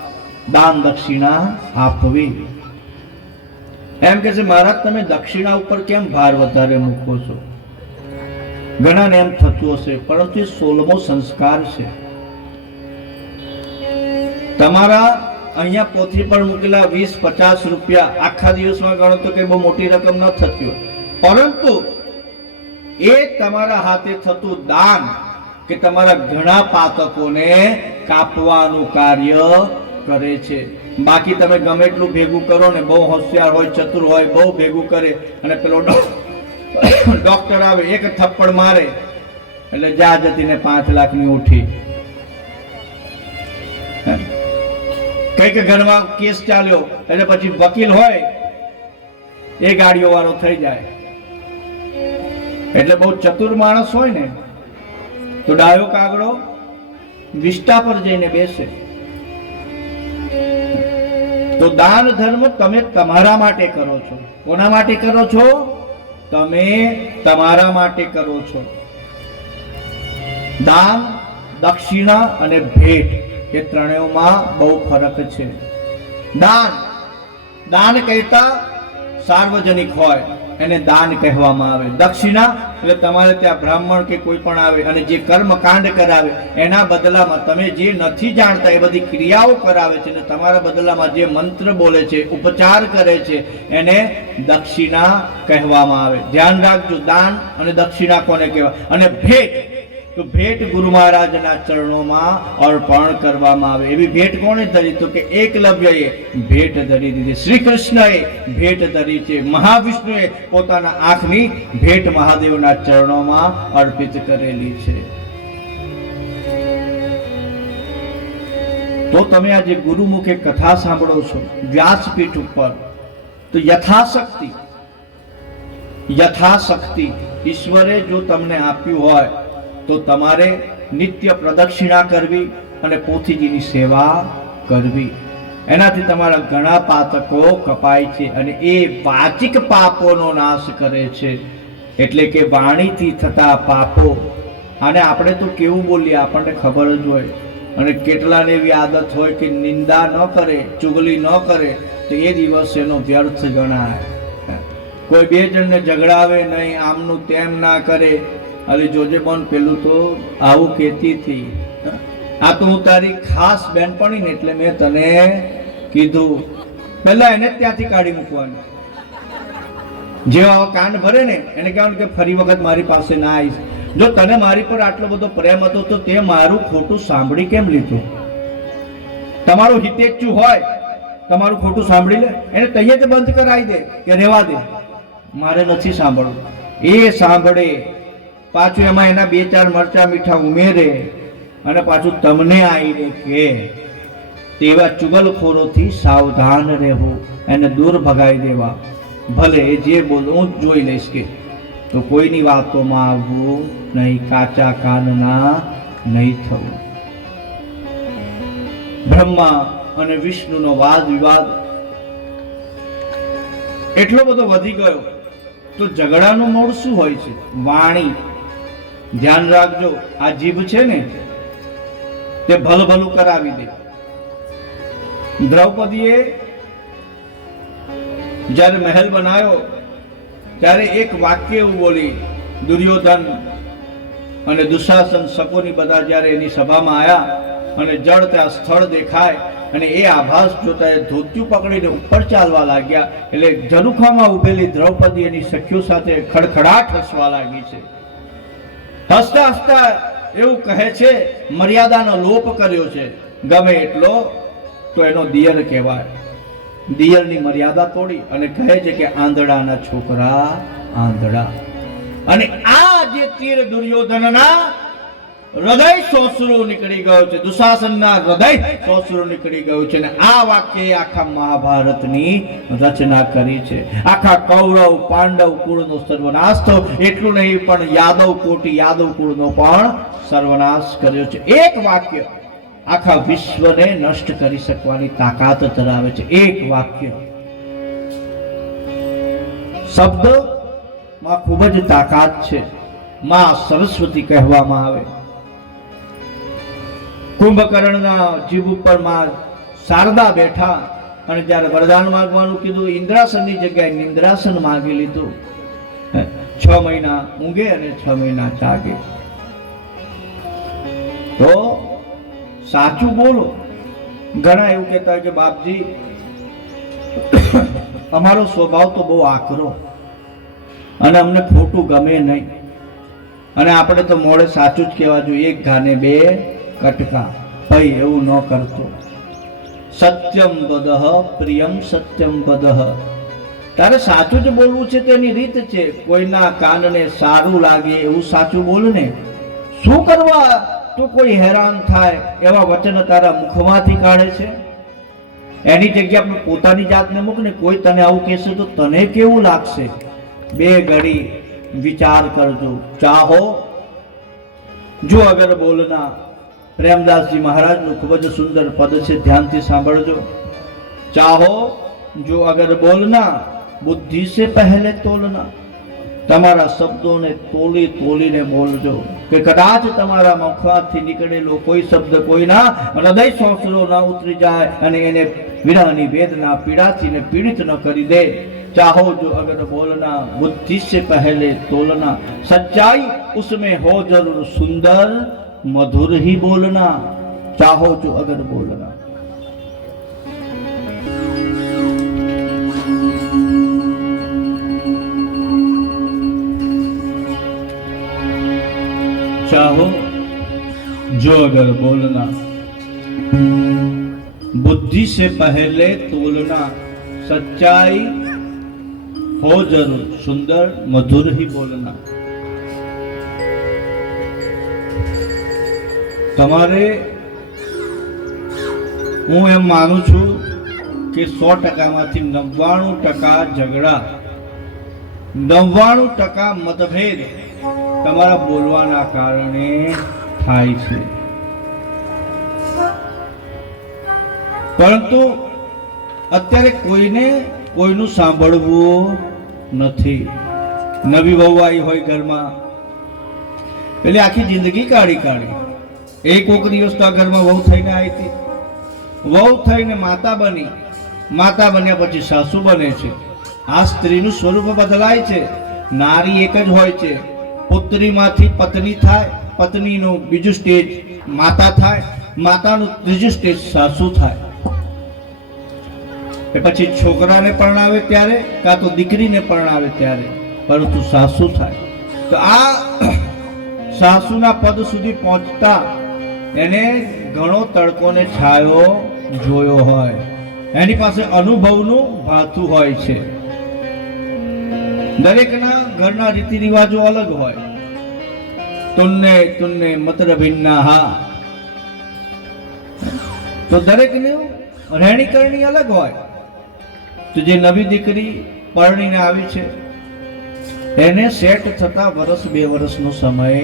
દાન દક્ષિણા આપવી. એમ કે છે મહારાજ તમે દક્ષિણા ઉપર કેમ ભાર વધારે મૂકો છો? ઘણાને એમ થતું હશે, પરંતુ એ 16મો સંસ્કાર છે. તમારા અહીંયા પોથી પર મૂકેલા 20-50 રૂપિયા આખા દિવસમાં ગણો તો કઈ બહુ મોટી રકમ ન થતી હોય, પરંતુ એ તમારા હાથે થતું દાન કે તમારા ઘણા પાતકોને કાપવાનું કાર્ય કરે છે. બાકી તમે ગમે એટલું ભેગું કરો ને, બહુ હોશિયાર હોય, ચતુર હોય, બહુ ભેગું કરે અને પેલો ડોક્ટર આવે એક થપ્પડ મારે એટલે જા જતીને 5 લાખની ઉઠી. કઈક ઘરમાં કેસ ચાલ્યો એટલે પછી વકીલ હોય એ ગાડીઓ વાળો થઈ જાય. એટલે બહુ ચતુર માણસ હોય ને તો ડાયો કાગડો વિષ્ટા પર જઈને બેસે. તો દાન ધર્મ તમે તમારા માટે કરો છો. કોના માટે કરો છો? તમે તમારા માટે કરો છો. દાન, દક્ષિણા અને ભેટ એ ત્રણેયમાં બહુ ફરક છે. દાન કહેતા સાર્વજનિક હોય એને દાન કહેવામાં આવે. દક્ષિણા એટલે તમારે ત્યાં બ્રાહ્મણ કે કોઈ પણ આવે અને જે કર્મકાંડ કરાવે એના બદલામાં તમે જે નથી જાણતા એ બધી ક્રિયાઓ કરાવે છે અને તમારા બદલામાં જે મંત્ર બોલે છે, ઉપચાર કરે છે એને દક્ષિણા કહેવામાં આવે. ધ્યાન રાખજો, દાન અને દક્ષિણા કોને કહેવાય. અને ભેટ, તો ભેટ ગુરુ મહારાજના ચરણોમાં અર્પણ કરવામાં આવે. એવી ભેટ કોણે ધરી? તો કે એકલવ્યએ ભેટ ધરી દીધી, શ્રી કૃષ્ણએ ભેટ ધરી છે, મહાવિષ્ણુએ પોતાના આંખની ભેટ મહાદેવના ચરણોમાં અર્પિત કરેલી છે. તો તમે આજે ગુરુમુખે કથા સાંભળો છો વ્યાસપીઠ ઉપર, તો યથાશક્તિ ઈશ્વરે જો તમને આપ્યું હોય તો તમારે નિત્ય પ્રદક્ષિણા કરવી અને પોથીજીની સેવા કરવી. એનાથી તમારા ઘણા પાતકો કપાય છે અને એ વાચિક પાપોનો નાશ કરે છે. એટલે કે વાણીથી થતા પાપો. અને આપણે તો કેવું બોલીએ આપણને ખબર જ હોય, અને કેટલાને એવી આદત હોય કે નિંદા ન કરે, ચુગલી ન કરે તો એ દિવસ એનો વ્યર્થ ગણાય. કોઈ બે જણને ઝઘડાવે નહીં, આમનું તેમ ના કરે અલી જોજે બોન પેલું તો આવું કહેતી હતી, આ તો હું તારી ખાસ બેનપણી ને એટલે મેં તને કીધું. પહેલા એને ત્યાંથી કાઢી મૂકવાની. જેવા કાન ભરે ને એને કહેવાનું કે ફરી વખત મારી પાસે ના આવીશ. જો તને મારી પર આટલો બધો પ્રેમ હતો તો તે મારું ખોટું સાંભળી કેમ લીધું? તમારું હિતેચ્છુ હોય, તમારું ખોટું સાંભળી લે, એને તૈયાર જ બંધ કરાવી દે કે રહેવા દે, મારે નથી સાંભળવું. એ સાંભળે, પાછું એમાં એના 2-4 મરચા મીઠા ઉમેરે અને પાછું તમને આવીને કે તેવા ચુગલખોરોથી સાવધાન રહેવું, એને દૂર ભગાવી દેવા. ભલે એ જે બોલો હું જ જોઈ લઈશ કે તો કોઈની વાતોમાં આવવું નહીં, કાચા કાનના નહીં થવું. બ્રહ્મા અને વિષ્ણુનો વાદ વિવાદ એટલો બધો વધી ગયો તો ઝઘડાનું મૂળ શું હોય છે? વાણી. ધ્યાન રાખજો, આ જીભ છે ને તે ભલભલું કરાવી દે. દ્રૌપદીએ જ્યારે મહેલ બનાવ્યો ત્યારે એક વાક્ય એવું બોલી. દુર્યોધન અને દુશાસન શકોની બધા જ્યારે એની સભામાં આવ્યા અને જળ ત્યાં સ્થળ દેખાય અને એ આભાસ જોતા એ ધોતિયું પકડીને ઉપર ચાલવા લાગ્યા, એટલે ઝરૂખામાં ઉભેલી દ્રૌપદી એની સખીઓ સાથે ખડખડાટ હસવા લાગી છે. હસતા હસતા એવું કહે છે મર્યાદાનો લોપ કર્યો છે. ગમે એટલો તો એનો દિયર કહેવાય. દિયરની મર્યાદા તોડી અને કહે છે કે આંધળાના છોકરા આંધળા. અને આ જે તીર દુર્યોધનના હૃદય સોસરું નીકળી ગયો છે, દુશાસનના હૃદય સોસરું નીકળી ગયું છે. અને આ વાક્ય આખા મહાભારતની રચના કરી છે. આખા કૌરવ પાંડવ કુળનો સર્વનાશ થયો, એટલું નહીં પણ યાદવ કોટી યાદવ કુળનો પણ સર્વનાશ કર્યો છે. એક વાક્ય આખા વિશ્વને નષ્ટ કરી શકવાની તાકાત ધરાવે છે. એક વાક્ય. શબ્દ માં ખૂબ જ તાકાત છે. માં સરસ્વતી કહેવામાં આવે. કુંભકર્ણના જીભ ઉપર માં શારદા બેઠા અને જ્યારે વરદાન માંગવાનું કીધું, ઇન્દ્રાસનની જગ્યાએ નિંદ્રાસન માંગી લીધું. 6 મહિના ઊંઘે અને 6 મહિના જાગે. તો સાચું બોલો. ઘણા એવું કહેતા હોય કે બાપજી અમારો સ્વભાવ તો બહુ આકરો અને અમને ખોટું ગમે નહીં, અને આપણે તો મોડે સાચું જ કહેવા જોઈએ. એક ઘાને 2 કટકા. ભાઈ એવું ન કરતો. સત્યમ વદહ પ્રિયમ સત્યમ વદહ. તારે સાચું જ બોલવું છે, તેની રીત છે. કોઈના કાનને સારું લાગે એવું સાચું બોલ ને. શું કરવા તું કોઈ હેરાન થાય એવા વચન તારા મુખમાંથી કાઢે છે? એની જગ્યા પર પોતાની જાતને મૂક ને. કોઈ તને આવું કહેશે તો તને કેવું લાગશે? 2 ઘડી વિચાર કરજો. ચાહો જો અગર બોલના. પ્રેમદાસજી મહારાજનું ખૂબ જ સુંદર પદ છે, ધ્યાનથી સાંભળજો. ચાહો જો અગર બોલના, બુદ્ધિ સે પહેલે તોલના. તમારા શબ્દોને તોલી તોલીને બોલજો, કે કદાચ તમારા મુખમાંથી નીકળેલો કોઈ શબ્દ કોઈના હૃદય સોસરો ના ઉતરી જાય અને એને વિરહની વેદના પીડાથી ને પીડિત ન કરી દે. चाहो जो अगर बोलना बुद्धि से पहले तोलना, सच्चाई उसमें हो जरूर सुंदर मधुर ही बोलना. चाहो जो अगर बोलना. चाहो जो अगर बोलना, बुद्धि से पहले तोलना, सच्चाई हो जरूर सुंदर मधुर ही बोलना. તમારે હું એમ માનું છું કે 100% માંથી 99% ઝઘડા, 99% મતભેદ તમારા બોલવાના કારણે થાય છે. પરંતુ અત્યારે કોઈને કોઈનું સાંભળવું નથી. નવી વહુ આવી હોય ઘરમાં, એટલે આખી જિંદગી કાઢી. એક દિવસ તો આ ઘરમાં વહુ થઈને આવી હતી. વહુ થઈને માતા બની, માતા બન્યા પછી સાસુ બને છે. આ સ્ત્રીનું સ્વરૂપ બદલાય છે. નારી એક જ હોય છે, પુત્રીમાંથી પત્ની થાય, પત્નીનું બીજું સ્ટેજ માતા થાય, માતાનું ત્રીજું સ્ટેજ સાસુ થાય. એ પછી છોકરાને પરણાવે ત્યારે કાં તો દીકરીને પરણાવે ત્યારે, પરંતુ સાસુ થાય. તો આ સાસુના પદ સુધી પહોંચતા એને ઘણો તડકો ને છાયો જોયો હોય, એની પાસે અનુભવનું ભાથું હોય છે. દરેકના ઘરના રીતિ રિવાજો અલગ હોય. તુન્ને તુન્ને મતર ભિન્ના હા, તો દરેકની રહેણી કરણી અલગ હોય. તો જે નવી દીકરી પરણીને આવી છે એને સેટ થતા વર્ષ 2 વર્ષનો સમય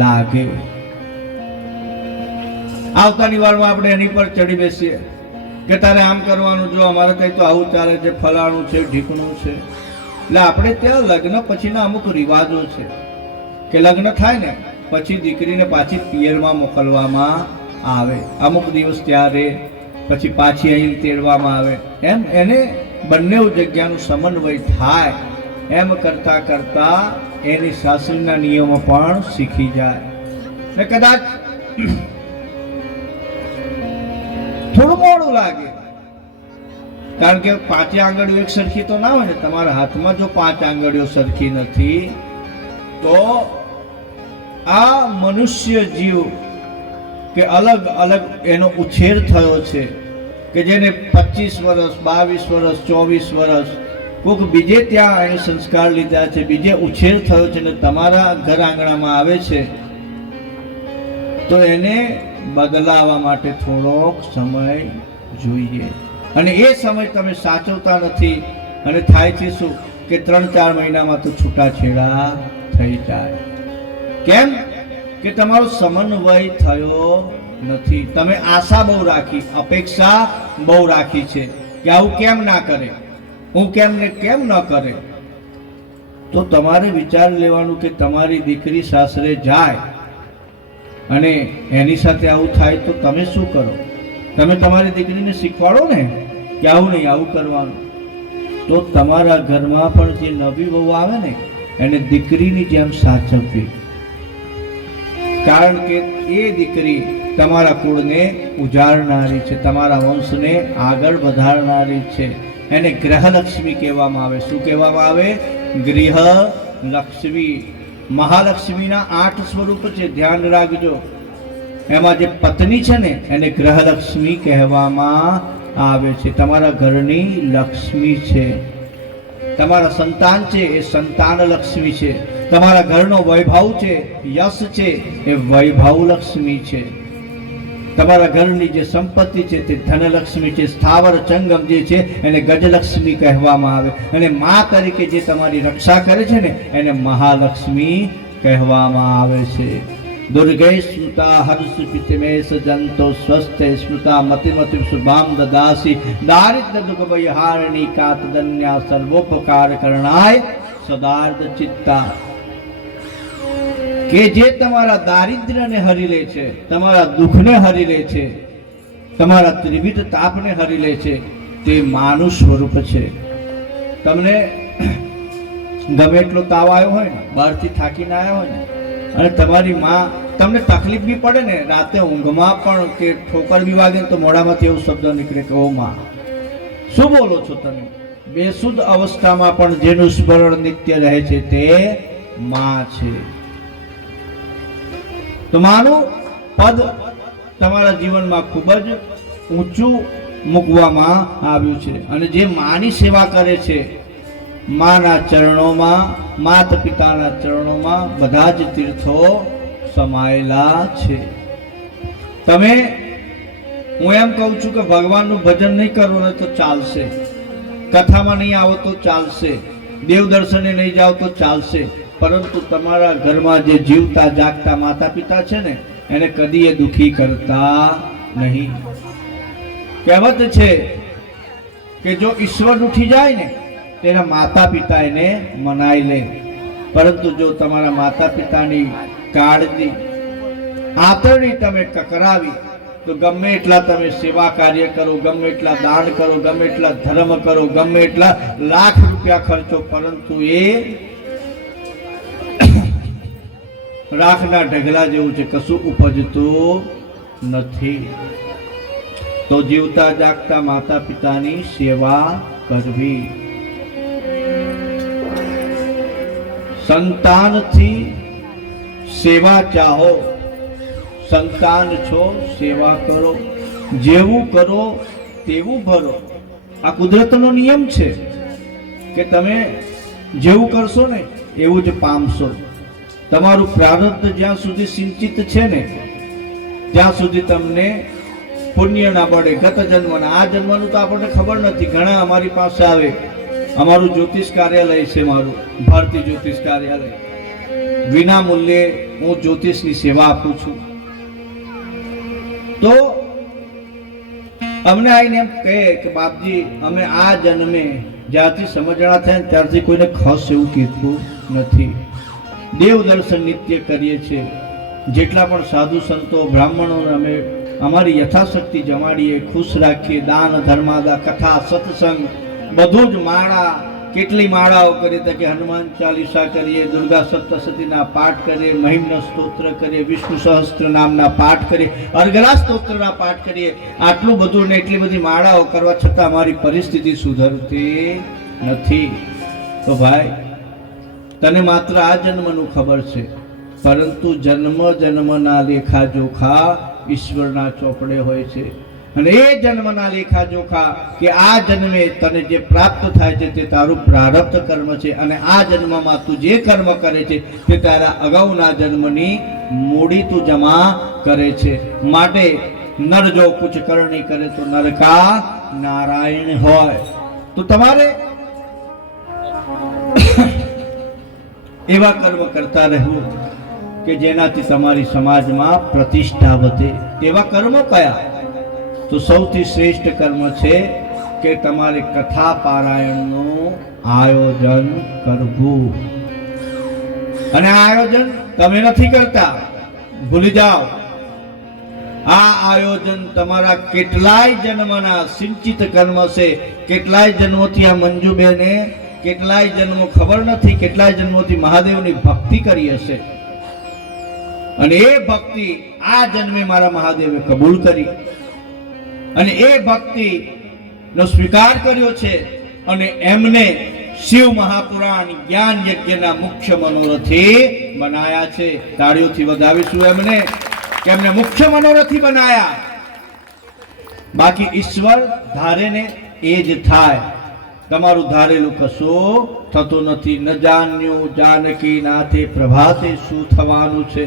લાગે. આવતાની વારમાં આપણે એની પર ચડી બેસીએ કે તારે આમ કરવાનું, જો અમારે કઈ તો આવું ચાલે છે, ફલાણું છે, ઢીકણું છે. એટલે આપણે ત્યાં લગ્ન પછીના અમુક રિવાજો છે કે લગ્ન થાય ને પછી દીકરીને પાછી પિયરમાં મોકલવામાં આવે, અમુક દિવસ ત્યારે પછી પાછી અહીં તેડવામાં આવે. એમ એને બંને જગ્યાનું સમન્વય થાય. એમ કરતા કરતા એની સાસરીના નિયમો પણ શીખી જાય. ને કદાચ થોડું મોડું લાગે, કારણ કે 5 આંગળીઓ એક સરખી તો ના હોય ને. તમારા હાથમાં જો 5 આંગળીઓ સરખી નથી તો આ મનુષ્ય જીવ કે અલગ અલગ એનો ઉછેર થયો છે કે જેને 25 વર્ષ, 22 વર્ષ, 24 વર્ષ કોઈક બીજે ત્યાં એને સંસ્કાર લીધા છે, બીજે ઉછેર થયો છે ને તમારા ઘર આંગણામાં આવે છે, તો એને બદલાવા માટે થોડોક સમય જોઈએ. અને એ સમય તમે સાચવતા નથી અને થાય છે શું કે 3-4 મહિનામાં તો છૂટાછેડા થઈ જાય. કેમ કે તમારો સમન્વય થયો નથી. તમે આશા બહુ રાખી, અપેક્ષા બહુ રાખી છે કે આવું કેમ ના કરે, હું કેમ ને કેમ ન કરે. તો તમારે વિચાર લેવાનું કે તમારી દીકરી સાસરે જાય અને એની સાથે આવું થાય તો તમે શું કરો? તમે તમારી દીકરીને શીખવાડો ને કે આવું નહીં, આવું કરવાનું. તો તમારા ઘરમાં પણ જે નવી વહુ આવે ને એને દીકરીની જેમ સાચવવી, કારણ કે એ દીકરી તમારા કુળને ઉજાડનારી છે, તમારા વંશને આગળ વધારનારી છે. એને ગ્રહલક્ષ્મી કહેવામાં આવે. શું કહેવામાં આવે? ગૃહલક્ષ્મી. મહાલક્ષ્મીના 8 સ્વરૂપ છે, ધ્યાન રાખજો. એમાં જે પત્ની છે ને એને ગ્રહલક્ષ્મી કહેવામાં આવે છે. તમારા ઘરની લક્ષ્મી છે. તમારા સંતાન છે એ સંતાન લક્ષ્મી છે. તમારા ઘરનો વૈભવ છે, યશ છે, એ વૈભવ લક્ષ્મી છે. તમારા ઘરની જે સંપત્તિ છે તે ધનલક્ષ્મી છે. સ્થાવર ચંગમ જે છે એને ગજલક્ષ્મી કહેવામાં આવે. અને મા તરીકે જે તમારી રક્ષા કરે છે ને એને મહાલક્ષ્મી કહેવામાં આવે છે. દુર્ગે સ્મૃતા હર્ષપિતમેશ જંતો સ્વસ્તે સ્મૃતા મતિમતિ શુભામ દદાસી દારિદ્ર દુઃખ વૈહારણી કાતદન્યા સર્વોપકાર કરણાય સદાર્થ ચિત્તા. કે જે તમારા દારિદ્ર્યને હરી લે છે, તમારા દુઃખને હરી લે છે, તમારા ત્રિવિધ તાપને હરી લે છે, તે માનું સ્વરૂપ છે. તમને ગમે એટલો તાવ આવ્યો હોય ને, બહારથી થાકીને આવ્યા હોય ને, અને તમારી માં તમને તકલીફ બી પડે ને, રાતે ઊંઘમાં પણ કે ઠોકર બી વાગે તો મોઢામાંથી એવો શબ્દ નીકળે કે ઓ માં, શું બોલો છો તમે? બેસુદ અવસ્થામાં પણ જેનું સ્મરણ નિત્ય રહે છે તે માં છે. તો માનું પદ તમારા જીવનમાં ખૂબ જ ઊંચું મૂકવામાં આવ્યું છે. અને જે માની સેવા કરે છે, માના ચરણોમાં, માતા પિતાના ચરણોમાં બધા જ તીર્થો સમાયેલા છે. તમે, હું એમ કહું છું કે ભગવાનનું ભજન નહીં કરો ને તો ચાલશે, કથામાં નહીં આવો તો ચાલશે, દેવ દર્શને નહીં જાઓ તો ચાલશે, પરંતુ તમારા ઘરમાં જે જીવતા જાગતા માતા પિતા છે ને એને કદી એ દુખી કરતા નહીં. કહેવત છે કે જો ઈશ્વર ઉઠી જાય ને તેના માતા પિતા એને મનાઈ લે, પરંતુ જો તમારા માતા પિતાની કાળજી આતરણી તમે કકરાવી તો ગમે એટલા તમે સેવા કાર્ય કરો, ગમે એટલા દાન કરો, ગમે એટલા ધર્મ કરો, ગમે એટલા લાખ રૂપિયા ખર્ચો, પરંતુ એ રાખના ઢગલા જેવું છે, કશું ઉપજતું નથી. તો જીવતા જાગતા માતા પિતાની સેવા કરવી. સંતાનથી સેવા ચાહો, સંતાન છો સેવા કરો, જેવું કરો તેવું ભરો. આ કુદરતનો નિયમ છે કે તમે જેવું કરશો ને એવું જ પામશો. તમારું પ્રારબ્ધ જ્યાં સુધી સિંચિત છે ને ત્યાં સુધી તમને પુણ્ય ના પડે. ગત જન્મના આ જન્મનું તો આપણને ખબર નથી. ઘણા અમારી પાસે આવે, અમારું જ્યોતિષ કાર્યાલય છે, મારું ભારતીય જ્યોતિષ કાર્યાલય, વિના મૂલ્યે હું જ્યોતિષની સેવા આપું છું. તો અમને આવીને એમ કહે કે બાપજી અમે આ જન્મે જ્યારથી સમજણા થયા ત્યારથી કોઈને ખસ એવું કીધું નથી. દેવ દર્શન નિત્ય કરીએ છીએ. જેટલા પણ સાધુ સંતો બ્રાહ્મણોને અમે અમારી યથાશક્તિ જમાડીએ, ખુશ રાખીએ. દાન ધર્માદા કથા સત્સંગ બધું જ. માળા કેટલી માળાઓ કરીએ તો કે હનુમાન ચાલીસા કરીએ, દુર્ગા સપ્તશતીના પાઠ કરીએ, મહિમ્ન સ્તોત્ર કરીએ, વિષ્ણુ સહસ્ત્ર નામના પાઠ કરીએ, અર્ગલા સ્તોત્રના પાઠ કરીએ. આટલું બધું ને એટલી બધી માળાઓ કરવા છતાં અમારી પરિસ્થિતિ સુધરતી નથી. તો ભાઈ તને માત્ર આ જન્મનું ખબર છે, પરંતુ જન્મ જન્મના લેખા જોખા ઈશ્વરના ચોપડે હોય છે. અને એ જન્મના લેખા જોખા કે આ જન્મે તને જે પ્રાપ્ત થાય છે તે તારું પ્રારબ્ધ કર્મ છે. અને આ જન્મમાં તું જે કર્મ કરે છે તે તારા અગાઉના જન્મની મૂડી તું જમા કરે છે. માટે નર જો કુછ કરણી કરે તો નરકા નારાયણ હોય. તો તમારે એવા કર્મ કરતા રહેવું કે જેનાથી તમારી સમાજમાં પ્રતિષ્ઠા વધે. તેવા કર્મો કયા? તો સૌથી શ્રેષ્ઠ કર્મ છે કે તમારે કથા પારાયણનું આયોજન કરવું. અને આ આયોજન તમે નથી કરતા, ભૂલી જાઓ. આ આયોજન તમારા કેટલાય જન્મના સિંચિત કર્મ છે. કેટલાય જન્મોથી આ મંજુબેને કેટલાય જન્મો ખબર નથી કેટલાય જન્મોથી મહાદેવની ભક્તિ કરી હશે. અને એ ભક્તિ આ જન્મે મારા મહાદેવે કબૂલ કરી અને એ ભક્તિ નો સ્વીકાર કર્યો છે. અને એમને શિવ મહાપુરાણ જ્ઞાન યજ્ઞના મુખ્ય મનોરથી બનાયા છે. તાળીઓથી વધાવીશું એમને કે એમને મુખ્ય મનોરથી બનાયા. બાકી ઈશ્વર ધારે ને એ જ થાય. તમારું ધારેલું કશું થતું નથી. ન જાણ્યું જાનકી નાથે પ્રભાતે શું થવાનું છે.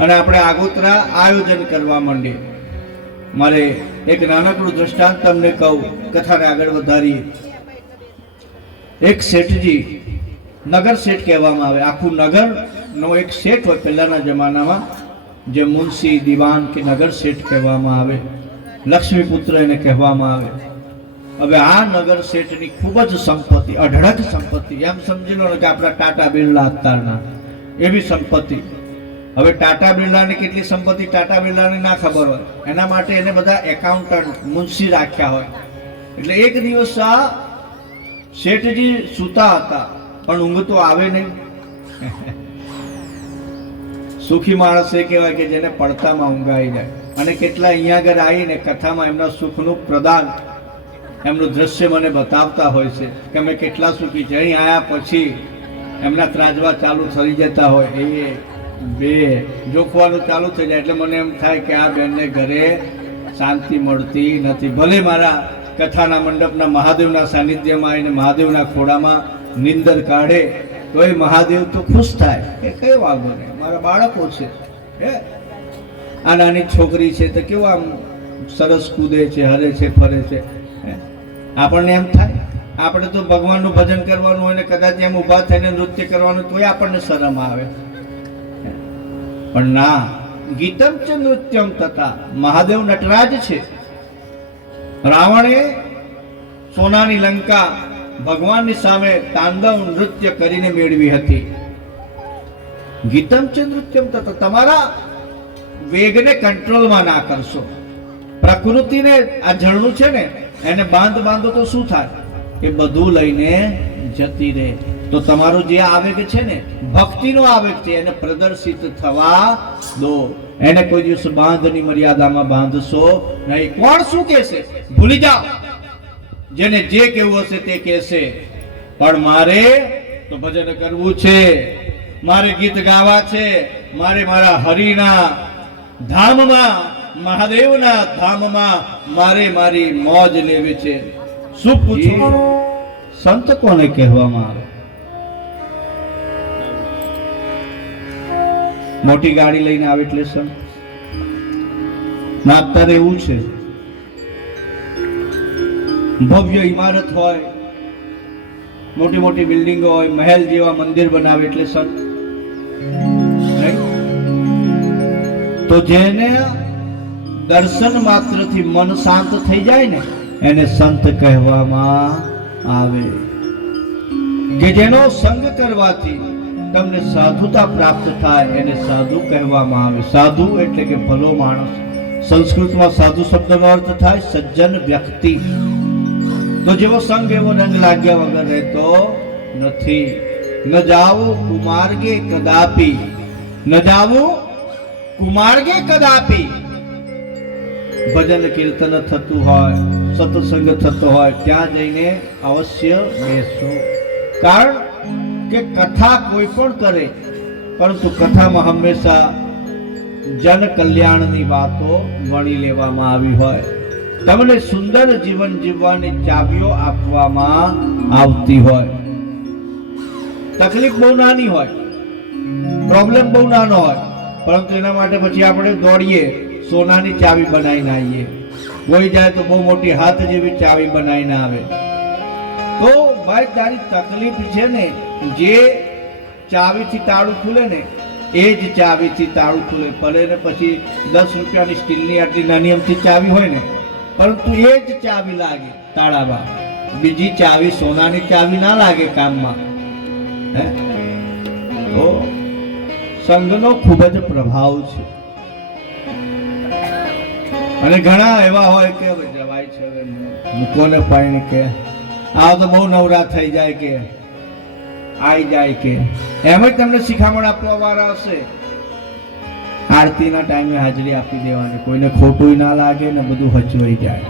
અને આપણે આગોતરા આયોજન કરવા માંડીએ. મારે એક નાનકડું દ્રષ્ટાંત તમને કહું, કથાને આગળ વધારીએ. એક શેઠજી, નગર શેઠ કહેવામાં આવે. આખું નગરનો એક શેઠ હોય પહેલાના જમાનામાં, જે મુનશી દિવાન કે નગર શેઠ કહેવામાં આવે. લક્ષ્મીપુત્ર એને કહેવામાં આવે. હવે આ નગર શેઠની ખૂબ જ સંપત્તિ, અઢળક સંપત્તિ. એમ સમજી લો કે આપણા ટાટા બિરલા અત્યારના એવી સંપત્તિ. હવે ટાટા બિરલાની કેટલી સંપત્તિ ટાટા બિરલાને ના ખબર હોય. એના માટે એને બધા એકાઉન્ટન્ટ મુનશી રાખ્યા હોય. એટલે એક દિવસ આ શેઠજી સૂતા હતા, પણ ઊંઘ તો આવે નહીં. સુખી માણસ એ કહેવાય કે જેને પડતામાં ઊંઘ આવી જાય. અને કેટલા અહીંયા આગળ આવીને કથામાં એમના સુખનું પ્રદાન, એમનું દ્રશ્ય મને બતાવતા હોય છે કે અમે કેટલા સુખી છે. અહીં આવ્યા પછી એમના ત્રાજવા ચાલુ થઈ જતા હોય, એ બે જોખવાનું ચાલુ થઈ જાય. એટલે મને એમ થાય કે આ બેનને ઘરે શાંતિ મળતી નથી. ભલે મારા કથાના મંડપના મહાદેવના સાનિધ્યમાં આવીને મહાદેવના ખોડામાં નિંદર કાઢે તો એ મહાદેવ તો ખુશ થાય કે કઈ વાંધો નહીં, મારા બાળકો છે. આ નાની છોકરી છે તો કેવું આમ સરસ કૂદે છે, હરે છે, ફરે છે. આપણને એમ થાય આપણે તો ભગવાનનું ભજન કરવાનું હોય ને કદાચ એમ ઊભા થઈને નૃત્ય કરવાનું તોય આપણને શરમ આવે. પણ ના, ગીતમ ચ નૃત્યમ તથા. મહાદેવ નટરાજ છે. રાવણે સોનાની લંકા ભગવાનની સામે તાંડવ નૃત્ય કરીને મેળવી હતી. ગીતમ ચ નૃત્યમ તથા. તમારા વેગને કંટ્રોલમાં ના કરશો. પ્રકૃતિને આ ઝરણું છે ને એને બાંધો તો શું થાય? એ બધું લઈને જતી રહે. તો તો તમારું જે આવેગ છે ને, ભક્તિનો આવેગ છે, એને પ્રદર્શિત થવા દો. એને કોઈ દિવસ બાંધની મર્યાદામાં બાંધશો નહીં. કોણ શું કહેશે ભૂલી જાઓ. જેને જે કહેવું હશે તે કહેશે, પણ મારે તો ભજન કરવું છે, મારે ગીત ગાવા છે, મારે મારા હરિના ધામમાં, મહાદેવના ધામમાં મારે મારી મોજ લેવી છે. શું પૂછો? સંત કોને કહેવામાં આવે? મોટી ગાડી લઈને આવે એટલે સંત ના? અત્યારે એવું છે, ભવ્ય ઇમારત હોય, મોટી મોટી બિલ્ડિંગો હોય, મહેલ જેવા મંદિર બનાવે એટલે સંત નહીં? તો જેને દર્શન માત્રથી મન શાંત થઈ જાય ને, એને સંત કહેવામાં આવે. કે જેનો સંગ કરવાથી તમને સાધુતા પ્રાપ્ત થાય, એને સાધુ કહેવામાં આવે. સાધુ એટલે કે ભલો માણસ. સંસ્કૃતમાં સાધુ શબ્દનો અર્થ થાય સજ્જન વ્યક્તિ. તો જેવો સંગ એવો રંગ લાગ્યા વગર રહેતો નથી. ન જાવું કુમાર્ગે કદાપી, ન જાવું કુમાર્ગે કદાપી. ભજન કીર્તન થતું હોય, સત્સંગ થતો હોય, ત્યાં જઈને અવશ્ય બેસો. કારણ કે કથા કોઈ પણ કરે, પરંતુ કથામાં હંમેશા જન કલ્યાણની વાતો વણી લેવામાં આવી હોય. તમને સુંદર જીવન જીવવાની ચાવીઓ આપવામાં આવતી હોય. તકલીફ બહુ નાની હોય, પ્રોબ્લેમ બહુ નાનો હોય, પરંતુ એના માટે પછી આપણે દોડીએ, સોનાની ચાવી બનાવીને આવીએ. કોઈ જાય તો બહુ મોટી હાથ જેવી ચાવી બનાવીને આવે. તો ભાઈ તારી તકલીફ છે ને, જે ચાવીથી તાળું ખુલે ને, એ જ ચાવીથી તાળું ખુલે. ભલે ને પછી 10 રૂપિયાની સ્ટીલની આટલી નાની અમથી ચાવી હોય ને, પરંતુ એ જ ચાવી લાગે તાળામાં. બીજી ચાવી, સોનાની ચાવી ના લાગે કામમાં. તો સંઘનો ખૂબ જ પ્રભાવ છે. અને ઘણા એવા હોય કે જવાય છે, મૂકો ને પાણી, કે આ તો બહુ નવરા થઈ જાય, કે આવી જાય, કે એમ જ તમને શિખામણ આપવા વાળા હશે. આરતીના ટાઈમે હાજરી આપી દેવાની, કોઈને ખોટું ના લાગે ને બધું હચવાઈ જાય.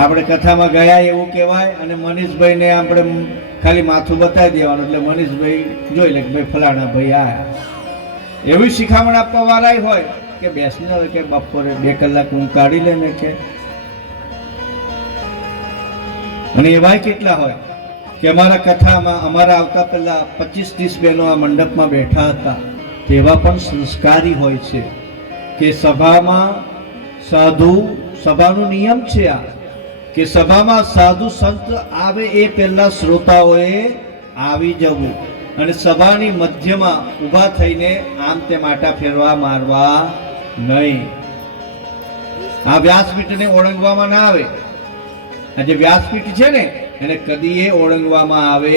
આપણે કથામાં ગયા એવું કહેવાય, અને મનીષભાઈને આપણે ખાલી માથું બતાવી દેવાનું, એટલે મનીષભાઈ જોઈ લે કે ભાઈ ફલાણા ભાઈ આયા. એવી શિખામણ આપવા વાળા હોય કે બેસીને હોય કે બપોરે 2 કલાક ઊંઘ કાઢી લે ને, કે અને એવાય કેટલા હોય કે અમારા કથામાં અમારા આવતા પહેલા 25-30 બહેનો આ મંડપમાં બેઠા હતા. તેવા પણ સંસ્કારી હોય છે કે સભામાં સાધુ, સભાનો નિયમ છે આ, કે સભામાં સાધુ સંત આવે એ પહેલા શ્રોતાઓએ આવી જવું, અને સભાની મધ્યમાં ઊભા થઈને આમ તે માટા ફેરવા મારવા નહીં. આ વ્યાસપીઠને ઓળંગવામાં ના આવે. આ જે વ્યાસપીઠ છે ને, એને કદી ઓળંગવામાં આવે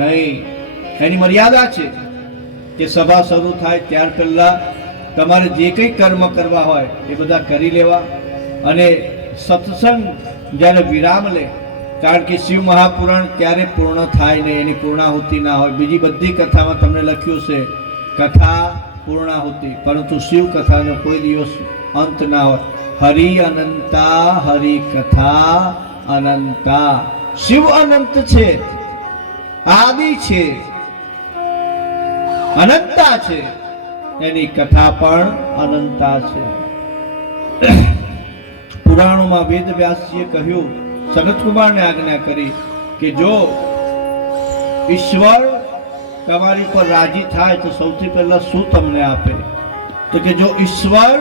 નહીં. એની મર્યાદા છે કે સભા શરૂ થાય ત્યાર પહેલા તમારે જે કંઈ કર્મ કરવા હોય એ બધા કરી લેવા. અને સત્સંગ જ્યારે વિરામ લે, કારણ કે શિવ મહાપુરાણ ક્યારે પૂર્ણ થાય ને, એની પૂર્ણાહુતિ ના હોય. બીજી બધી કથામાં તમને લખ્યું છે કથા પૂર્ણાહુતિ, પરંતુ શિવ કથાનો કોઈ દિવસ અંત ના હોય. હરિ અનંતા, હરિ કથા અનંતા. શિવ અનંત છે, આદિ છે, અનંતા છે, એની કથા પણ અનંતા છે. પુરાણોમાં વેદ વ્યાસજીએ કહ્યું, સનતકુમારને આજ્ઞા કરી કે જો ઈશ્વર તમારી પર રાજી થાય તો સૌથી પહેલા શું તમને આપે? તો કે જો ઈશ્વર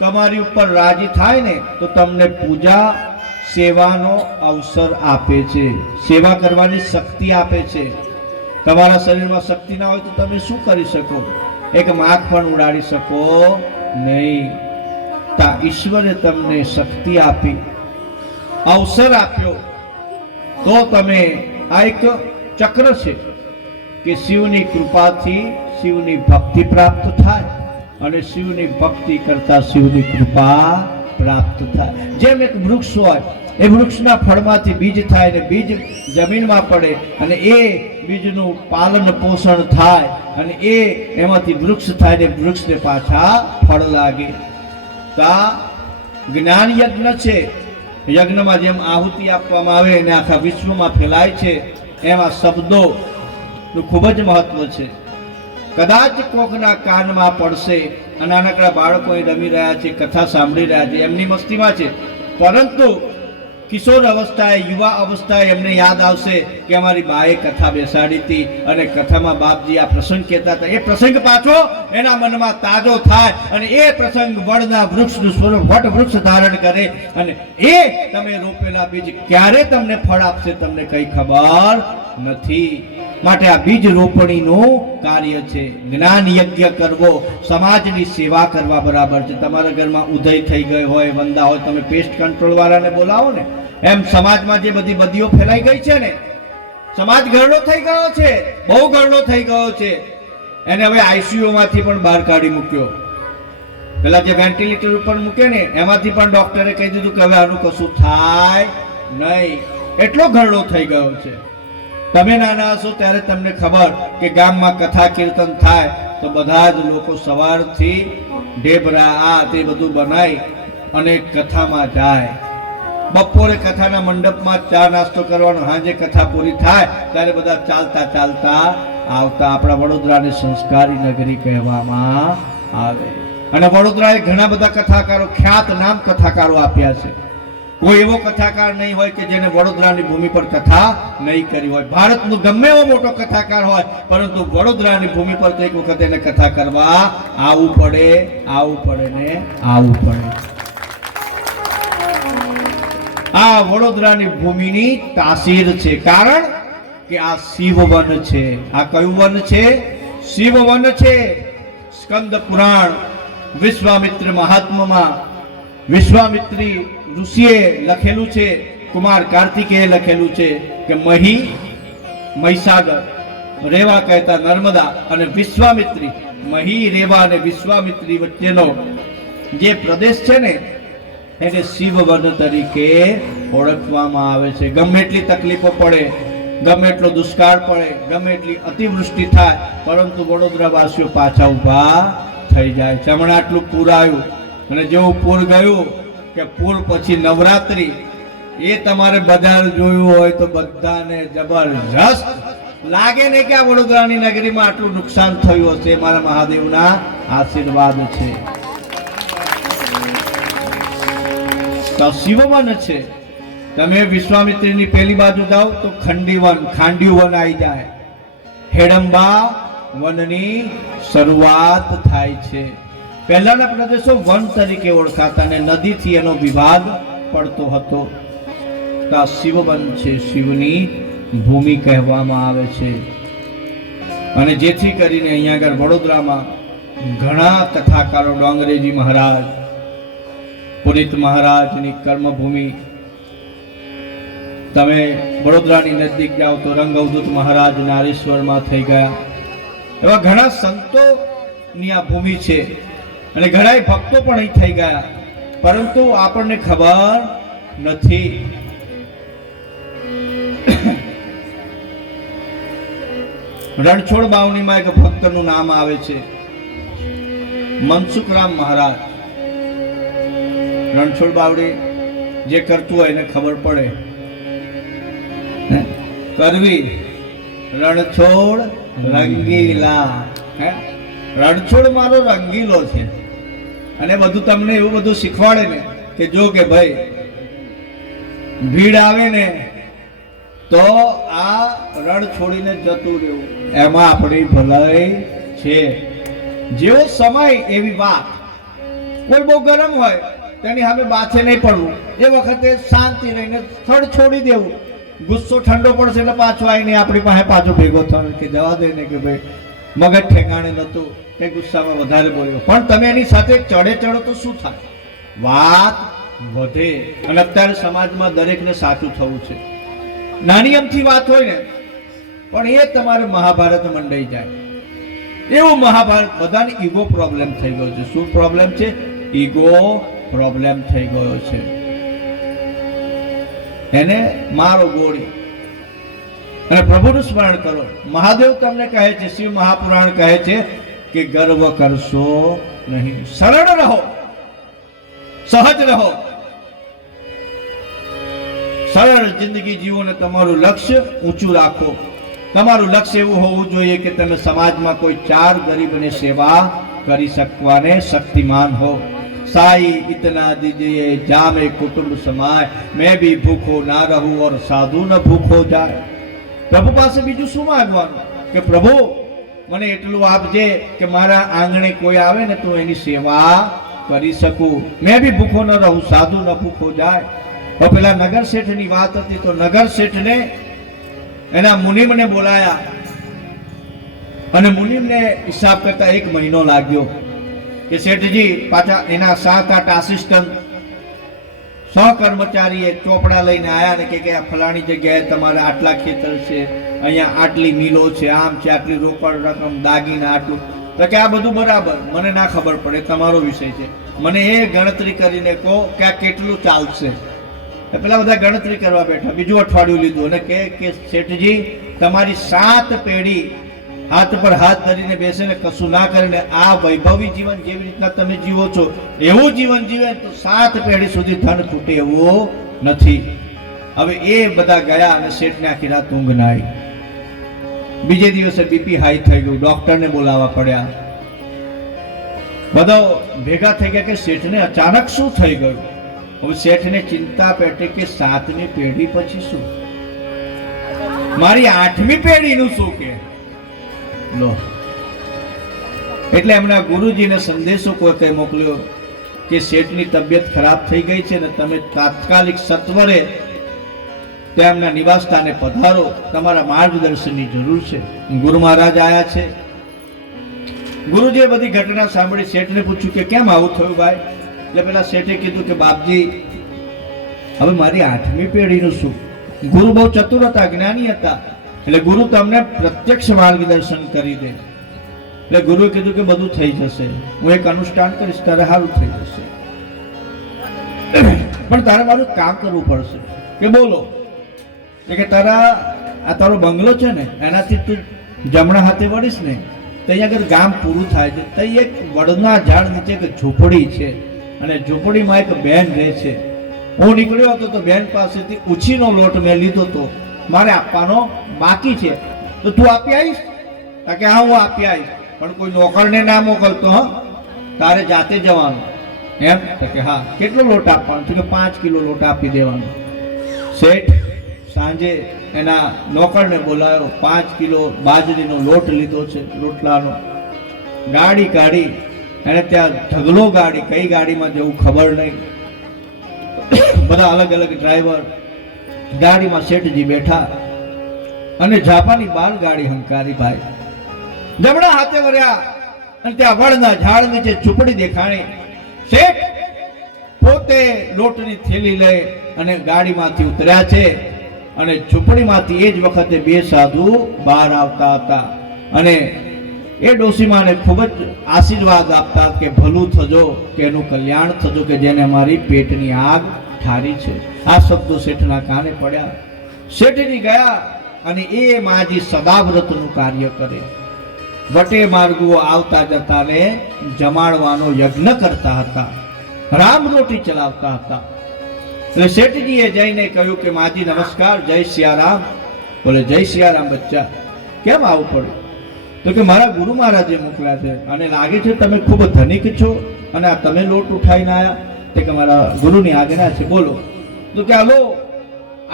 તમારી ઉપર રાજી થાય ને તો તમને પૂજા સેવાનો અવસર આપે છે, સેવા કરવાની શક્તિ આપે છે. તમારા શરીરમાં શક્તિ ના હોય તો તમે શું કરી શકો? એક માખ પણ ઉડાડી શકો નહીં. તા ઈશ્વરે તમને શક્તિ આપી, અવસર આપ્યો, તો તમે આ એક ચક્ર છે કે શિવની કૃપાથી શિવની ભક્તિ પ્રાપ્ત થાય, અને શિવની ભક્તિ કરતા શિવની કૃપા પ્રાપ્ત થાય. જેમ એક વૃક્ષ હોય, એ વૃક્ષના ફળમાંથી બીજ થાય ને બીજ જમીનમાં પડે અને એ બીજનું પાલન પોષણ થાય અને એમાંથી વૃક્ષ થાય ને વૃક્ષને પાછા ફળ લાગે. તો આ જ્ઞાન યજ્ઞ છે. યજ્ઞમાં જેમ આહુતિ આપવામાં આવે અને આખા વિશ્વમાં ફેલાય છે, એમાં શબ્દોનું ખૂબ જ મહત્વ છે. કદાચ કોકના કાનમાં પડશે અને નાનકડા બાળકો રમી રહ્યા છે, કથા સાંભળી રહ્યા છે, એમની મસ્તીમાં છે, પરંતુ કિશોર અવસ્થાએ, યુવા અવસ્થાએ એમને યાદ આવશે કે અમારી બાએ કથા બેસાડી હતી અને કથામાં બાપજી આ પ્રસંગ કહેતા હતા. એ પ્રસંગ પાછો એના મનમાં તાજો થાય અને એ પ્રસંગ વડના વૃક્ષનું સ્વરૂપ વટ વૃક્ષ ધારણ કરે અને એ તમે રોપેલા બીજ ક્યારે તમને ફળ આપશે તમને કઈ ખબર નથી. માટે આ બીજ રોપણીનું કાર્ય છે. જ્ઞાન યજ્ઞ કરવો સમાજની સેવા કરવા બરાબર છે. તમારા ઘરમાં ઉદય થઈ ગયો હોય, વંદા હોય, તમે પેસ્ટ કંટ્રોલ વાળાને બોલાવો ને, એમ સમાજમાં જે બધી બદીઓ ફેલાઈ ગઈ છે ને, સમાજ ગરડો થઈ ગયો છે, બહુ ગરડો થઈ ગયો છે. એને હવે આઈસીયુ માંથી પણ બહાર કાઢી મૂક્યો. પેલા જે વેન્ટિલેટર ઉપર મૂકે ને એમાંથી પણ ડોક્ટરે કહી દીધું કે હવે આનું કશું થાય નહીં. એટલો ગરડો થઈ ગયો છે. તમે નાના હશો ત્યારે તમને ખબર કે ગામમાં કથા કીર્તન થાય તો બધા જ લોકો સવારથી ઢેબરા આ તે બધું બનાવી અને કથામાં જાય. બપોરે કથાના મંડપમાં ચા નાસ્તો કરવાનો, સાંજે કથા પૂરી થાય ત્યારે બધા ચાલતા ચાલતા આવતા. આપણા વડોદરાને સંસ્કારી નગરી કહેવામાં આવે અને વડોદરાએ ઘણા બધા કથાકારો, ખ્યાત નામ કથાકારો આપ્યા છે. કોઈ એવો કથાકાર નહીં હોય કે જેને વડોદરાની ભૂમિ પર કથા નહીં કરી હોય. ભારતનો ગમે એવો મોટો કથાકાર હોય, પરંતુ વડોદરાની ભૂમિ પર તો એક વખત એને કથા કરવા આવવું પડે ને આવવું પડે. આ વડોદરાની ભૂમિની તાસીર છે. કારણ કે આ શિવવન છે. આ કયું વન છે? શિવવન છે. સ્કંદ પુરાણ વિશ્વામિત્ર મહાત્મામાં વિશ્વામિત્રી ઋષિએ લખેલું છે, કુમાર કાર્તિકેય લખેલું છે કે મહીસાગર, રેવા કહેતા નર્મદા અને વિશ્વામિત્રી, મહી, રેવા અને વિશ્વામિત્રી વચ્ચેનો જે પ્રદેશ છે ને એને શિવવન તરીકે ઓળખવામાં આવે છે. ગમે એટલી તકલીફો પડે, ગમે એટલો દુષ્કાળ પડે, ગમે એટલી અતિવૃષ્ટિ થાય, પરંતુ વડોદરાવાસીઓ પાછા ઊભા થઈ જાય છે. હમણાં આટલું પૂર આવ્યું અને જેવું પૂર ગયું કે પૂર પછી નવરાત્રી, એ તમારે બજાર જોયું હોય તો બધાને જબરજસ્ત લાગે ને કે આ વડોદરાની નગરીમાં આટલું નુકસાન થયું હશે. મારા મહાદેવના આશીર્વાદ છે. તો શિવવન છે. તમે વિશ્વામિત્રીની પેલી બાજુ જાઓ તો ખાંડિયું વન આવી જાય. હેડંબા વનની શરૂઆત થાય છે. પહેલાના પ્રદેશો વન તરીકે ઓળખાતા અને નદીથી એનો વિભાગ પડતો હતો. તો આ શિવવન છે, શિવની ભૂમિ કહેવામાં આવે છે. અને જેથી કરીને અહીંયા આગળ વડોદરામાં ઘણા કથાકારો, ડોંગરેજી મહારાજ, પુનિત મહારાજની કર્મભૂમિ, તમે વડોદરાની નજીક જાઓ તો રંગ અવધૂત મહારાજ નારેશ્વરમાં થઈ ગયા. એવા ઘણા સંતોની આ ભૂમિ છે અને ઘણા ભક્તો પણ અહીં થઈ ગયા, પરંતુ આપણને ખબર નથી. રણછોડ બાવનીમાં એક ભક્તનું નામ આવે છે, મનસુખરામ મહારાજ. રણછોડ બાવડી જે કરતું હોય એને ખબર પડે. કરવી રણછોડ રંગીલા. રણછોડ મારો રંગીલો છે અને બધું તમને એવું બધું શીખવાડે ને કે જો કે ભાઈ ભીડ આવે ને તો આ રણ છોડીને જતું રહેવું, એમાં આપણી ભલાઈ છે. જેવો સમય એવી વાત. કોઈ બહુ ગરમ હોય તેની સામે બાથે નહીં પડવું, એ વખતે શાંતિ રહીને સ્થળ છોડી દેવું. ગુસ્સો ઠંડો પડશે એટલે પાછો આવીને આપણી પાસે પાછો ભેગો થવાનો કે જવા દે ને કે ભાઈ મગજ ઠેકાણે નહોતું, કે ગુસ્સામાં વધારે બોલ્યો. પણ તમે એની સાથે ચડો તો શું થાય? વાત વધે. અને અત્યારે સમાજમાં દરેકને સાચું થવું છે. નાની અમથી વાત હોય ને પણ એ તમારે મહાભારત મંડાઈ જાય એવું મહાભારત. બધાને ઈગો પ્રોબ્લેમ થઈ ગયો છે. શું પ્રોબ્લેમ છે? ઈગો પ્રોબ્લેમ થઈ ગયો છે, એને મારો ગોળી. અને પ્રભુનું સ્મરણ કરો. મહાદેવ તમને કહે છે, શિવ મહાપુરાણ કહે છે કે ગર્વ કરશો નહીં, સરળ રહો, સહજ રહો, સરળ જિંદગી જીવો ને તમારું લક્ષ્ય ઊંચું રાખો. તમારું લક્ષ્ય એવું હોવું જોઈએ કે તમે સમાજમાં કોઈ 4 ગરીબને સેવા કરી શકવાને શક્તિમાન હો. સાઈ इतना दीजिए जामे कुटुंब समाय, मैं भी भूखो ना रहूं और साधु न भूखो जाए. પ્રભુ પાસે બીજું શું માંગવાનું કે પ્રભુ મને એટલું આપજે કે મારા આંગણે કોઈ આવે ને તો એની સેવા કરી શકું. મેં બી ભૂખો ન રહું, સાધુ ન ભૂખો જાય. તો પેલા નગર શેઠની વાત હતી, તો નગર શેઠને એના મુનિમને બોલાયા અને મુનિમને હિસાબ કરતા 1 મહિનો લાગ્યો કે શેઠજી પાછા એના 7-8 આસિસ્ટન્ટ સહકર્મચારી ચોપડા લઈને આયા ને કે આ ફલાણી જગ્યાએ તમારે આટલા ખેતર છે, અહીંયા આટલી મિલો છે, આમ છે, આટલી રોકડ રકમ, દાગીના આટલું. તો કે આ બધું બરાબર, મને ના ખબર પડે, તમારો વિષય છે, મને એ ગણતરી કરીને કહો કે આ કેટલું ચાલશે. પેલા બધા ગણતરી કરવા બેઠા. બીજું અઠવાડિયું લીધું અને કે શેઠજી તમારી 7 પેઢી હાથ પર હાથ ધરીને બેસે ને કશું ના કરીને આ વૈભવી જીવન જેવી રીતના તમે જીવો છો એવું જીવન જીવે તો 7 પેઢી સુધી ધન ખૂટે એવું નથી. હવે એ બધા ગયા અને શેઠને આખી રાત ઊંઘ ના આવી. બીજે દિવસે બીપી હાઈ થઈ ગયું, ડોક્ટરને બોલાવવા પડ્યા. બધા ભેગા થઈ ગયા કે શેઠને અચાનક શું થઈ ગયું. હવે શેઠને ચિંતા પેટે કે 7મી પેઢી પછી શું, મારી 8મી પેઢીનું શું કે લો. એટલે એમના ગુરુજીને સંદેશો કોઈ મોકલ્યો કે શેઠની તબિયત ખરાબ થઈ ગઈ છે ને તમે તાત્કાલિક સત્વરે તેમના નિવાસ સ્થાને પધારો, તમારા માર્ગદર્શનની જરૂર છે. ગુરુ મહારાજ આયા છે. ગુરુજીએ બધી ઘટના સાંભળી. શેઠને પૂછ્યું કે કેમ આવું થયું ભાઈ. એટલે પેલા શેઠે કીધું કે બાપજી હવે મારી 8મી પેઢીનું શું. ગુરુ બહુ ચતુર હતા, જ્ઞાની હતા, એટલે ગુરુ તમને પ્રત્યક્ષ માર્ગદર્શન કરી દે. એટલે ગુરુએ કીધું કે બધું થઈ જશે, હું એક અનુષ્ઠાન કરીશ, તારે સારું થઈ જશે, પણ તારે મારું કામ કરવું પડશે. કે બોલો. કે તારો બંગલો છે ને એનાથી તું જમણા હાથે વળીશ ને તો અહીંયા આગળ ગામ પૂરું થાય છે, ત્યાં એક વડના ઝાડ નીચે એક ઝૂંપડી છે અને ઝૂંપડીમાં એક બેન રહે છે. હું નીકળ્યો હતો તો બેન પાસેથી ઉછીનો લોટ મેં લીધો તો મારે આપવાનો બાકી છે, તો તું આપી આવીશ. કે હા હું આપી આવીશ, પણ કોઈ નોકરને ના મોકલતો, હા તારે જાતે જવાનું એમ. કે હા કેટલો લોટ આપવાનો છે. કે 5 કિલો લોટ આપી દેવાનો. શેઠ સાંજે એના નોકરને બોલાવ્યો, 5 કિલો બાજરીનો લોટ લીધો છે, રોટલાનો. ગાડી કાઢી એને ત્યાં ઢગલો ગાડી, કઈ ગાડીમાં જવું ખબર નહીં, બધા અલગ અલગ ડ્રાઈવર. ગાડીમાં શેઠજી બેઠા અને જાપાની બાલ ગાડી હંકારી. ભાઈ જમણા હાથે વર્યા અને ત્યાં વડના ઝાડ નીચે ઝૂંપડી દેખાણી. શેઠ પોતે લોટની થેલી લઈ અને ગાડીમાંથી ઉતર્યા છે અને ઝૂંપડીમાંથી એ જ વખતે 2 સાધુ બહાર આવતા હતા અને એ ડોશીમાને ખૂબ જ આશીર્વાદ આપતા કે ભલું થજો, કે એનું કલ્યાણ થજો, કે જેને અમારી પેટની આગ ઠારી છે. આ શબ્દો શેઠના કાને પડ્યા. શેઠજી ગયા અને એ માજી સદાવ્રતનું કાર્ય કરે. વટે માર્ગો આવતા જતાને જમાડવાનો યજ્ઞ કરતા હતા, રામ રોટી ચલાવતા હતા. એટલે શેઠજીએ જઈને કહ્યું કે માજી નમસ્કાર, જય સિયારામ. બોલે જય સિયારામ બચ્ચા, કેમ આવું પડ્યું. તો કે મારા ગુરુ મહારાજે મોકલ્યા છે અને લાગે છે તમે ખૂબ ધનિક છો અને આ તમે લોટ ઉઠાઈને આવ્યા. તે કે મારા ગુરુની આજ્ઞા છે. બોલો. તો કે હાલો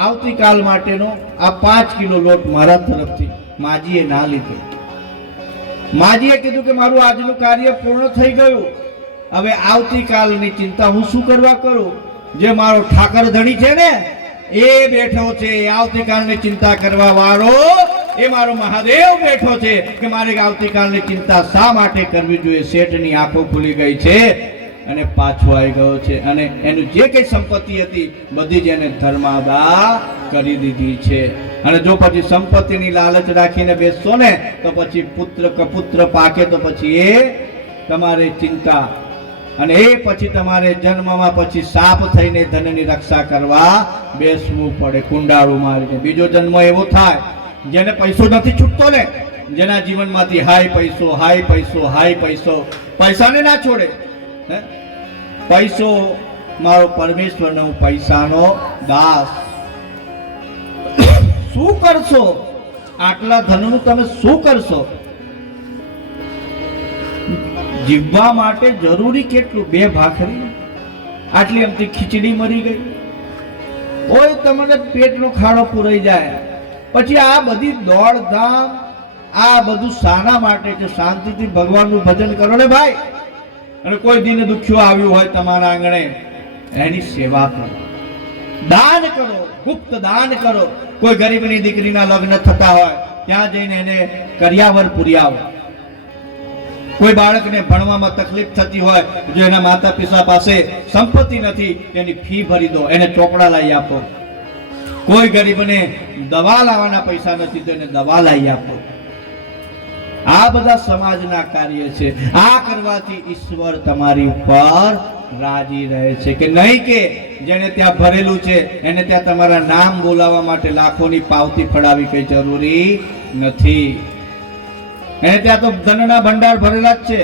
આવતીકાલ માટેનો આ 5 કિલો લોટ મારા તરફથી. માજીએ ના લીધો. માજીએ કીધું કે મારું આજનું કાર્ય પૂર્ણ થઈ ગયું, હવે આવતીકાલની ચિંતા હું શું કરવા કરું. જે મારો ઠાકર ધણી છે ને એ બેઠો છે, આવતીકાલની ચિંતા કરવા વાળો એ મારો મહાદેવ બેઠો છે કે મારે આવતીકાલની ચિંતા શા માટે કરવી જોઈએ. શેઠની આંખો ખુલી ગઈ છે અને પાછો આવી ગયો છે અને એનું જે કઈ સંપત્તિ હતી બધી જ એને ધર્માદા કરી દીધી છે. અને જો પછી સંપત્તિની લાલચ રાખીને બેસશો ને તો પછી પુત્ર કપુત્ર પાકે તો પછી એ તમારે ચિંતા અને એ પછી તમારે જન્મમાં પછી સાપ થઈને ધનની રક્ષા કરવા બેસવું પડે, કુંડાળું મારીને. બીજો જન્મ એવો થાય જેને પૈસો નથી છૂટતો ને, જેના જીવનમાંથી હાય પૈસો હાય પૈસો હાય પૈસો, પૈસાને ના છોડે. પૈસો મારો પરમેશ્વર ને હું પૈસાનો દાસ. શું કરશો? આટલા ધનનું તમે શું કરશો? જીવવા માટે જરૂરી કેટલું? 2 ભાખરી, આટલી અમથી ખીચડી મરી ગઈ, ઓય તમને પેટનો ખાડો પૂરાઈ જાય. પછી આ બધી દોડધામ, આ બધું શાના માટે છે? શાંતિથી ભગવાનનું ભજન કરો ને ભાઈ. અને કોઈ દિન દુખ્યો આવ્યું હોય તમારા આંગણે, એની સેવા કરો, દાન કરો, ગુપ્ત દાન કરો. કોઈ ગરીબની દીકરીના લગ્ન થતા હોય ત્યાં જઈને એને કરિયાવર પૂરી આવો. કોઈ બાળકને ભણવામાં તકલીફ થતી હોય, જો એના માતા પિતા પાસે સંપત્તિ નથી, એની ફી ભરી દો, એને ચોપડા લાવી આપો. કોઈ ગરીબને દવા લાવવાના પૈસા નથી તો એને દવા લાવી આપો. આ બધા સમાજના કાર્ય છે. આ કરવાથી ઈશ્વર તમારી ઉપર રાજી રહે છે કે નહીં? કે જેને ત્યાં ભરેલું છે એને ત્યાં તમારા નામ બોલાવવા માટે લાખોની પાવતી ફડાવી કઈ જરૂરી નથી. એને ત્યાં તો ધનના ભંડાર ભરેલા જ છે.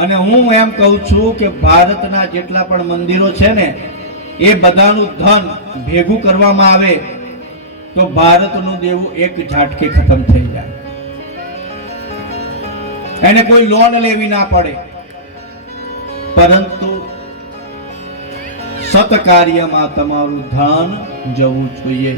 અને હું એમ કહું છું કે ભારતના જેટલા પણ મંદિરો છે ને, એ બધાનું ધન ભેગું કરવામાં આવે તો ભારતનું દેવું એક ઝાટકે ખતમ થઈ જાય. એને કોઈ લોન લેવી ના પડે. પરંતુ સત્કાર્યમાં તમારું ધન જવું જોઈએ.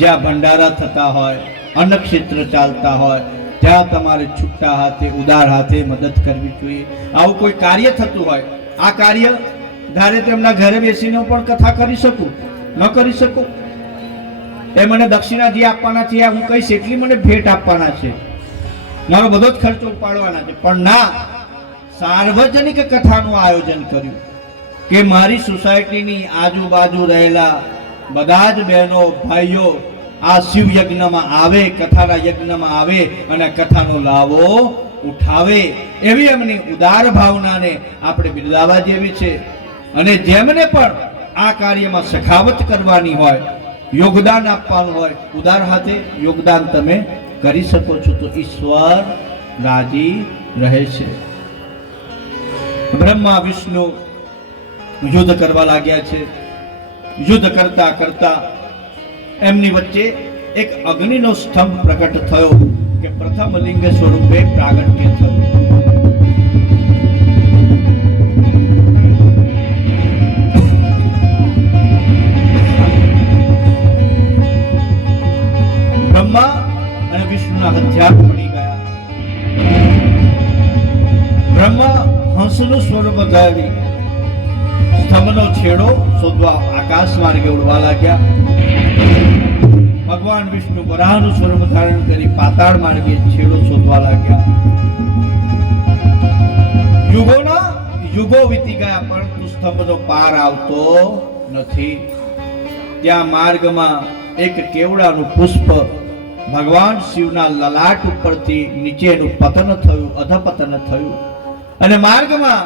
જ્યાં ભંડારા થતા હોય, અન્નક્ષેત્ર ચાલતા હોય, ત્યાં તમારે છૂટા હાથે, ઉદાર હાથે મદદ કરવી જોઈએ. આવું કોઈ કાર્ય થતું હોય, આ કાર્ય ધારે તેમના ઘરે બેસીને પણ કથા કરી શકું, ન કરી શકું. એ મને દક્ષિણા જે આપવાના છે હું કહીશ એટલી મને ભેટ આપવાના છે, મારો બધો જ ખર્ચો ઉપાડવાના છે. પણ ના, સાર્વજનિક કથાનું આયોજન કર્યું કે મારી સોસાયટીની આજુબાજુ રહેલા બધા જ બહેનો ભાઈઓ આ શિવ યજ્ઞમાં આવે, કથાના યજ્ઞમાં આવે અને કથાનો લાવો ઉઠાવે. એવી એમની ઉદાર ભાવનાને આપણે બિરદાવવા જેવી છે. અને જેમને પણ આ કાર્યમાં સખાવત કરવાની હોય, યોગદાન આપવાનું હોય, ઉદાર હાથે યોગદાન તમે કરી શકો છો તો ઈશ્વર રાજી રહે છે. બ્રહ્મા વિષ્ણુ યુદ્ધ કરવા લાગ્યા છે. યુદ્ધ કરતા કરતા એમની વચ્ચે એક અગ્નિનો સ્તંભ પ્રગટ થયો કે પ્રથમ લિંગ સ્વરૂપે પ્રાગટ્ય થયું. બ્રહ્મા અને વિષ્ણુના હથિયાર પડી ગયા. બ્રહ્મા હંસનું સ્વરૂપ ધારી સ્તંભનો છેડો શોધવા આકાશ માર્ગે ઉડવા લાગ્યા. ભગવાન વિષ્ણુ વરાહનું સ્વરૂપ ધારણ કરી પાતાળ માર્ગે છેડો શોધવા લાગ્યા. યુગો વીતી ગયા પરંતુ સ્તંભનો પાર આવતો નથી. ત્યાં માર્ગમાં એક કેવડાનું પુષ્પ ભગવાન શિવના લલાટ ઉપરથી નીચેનું પતન થયું, અધપતન થયું. અને માર્ગમાં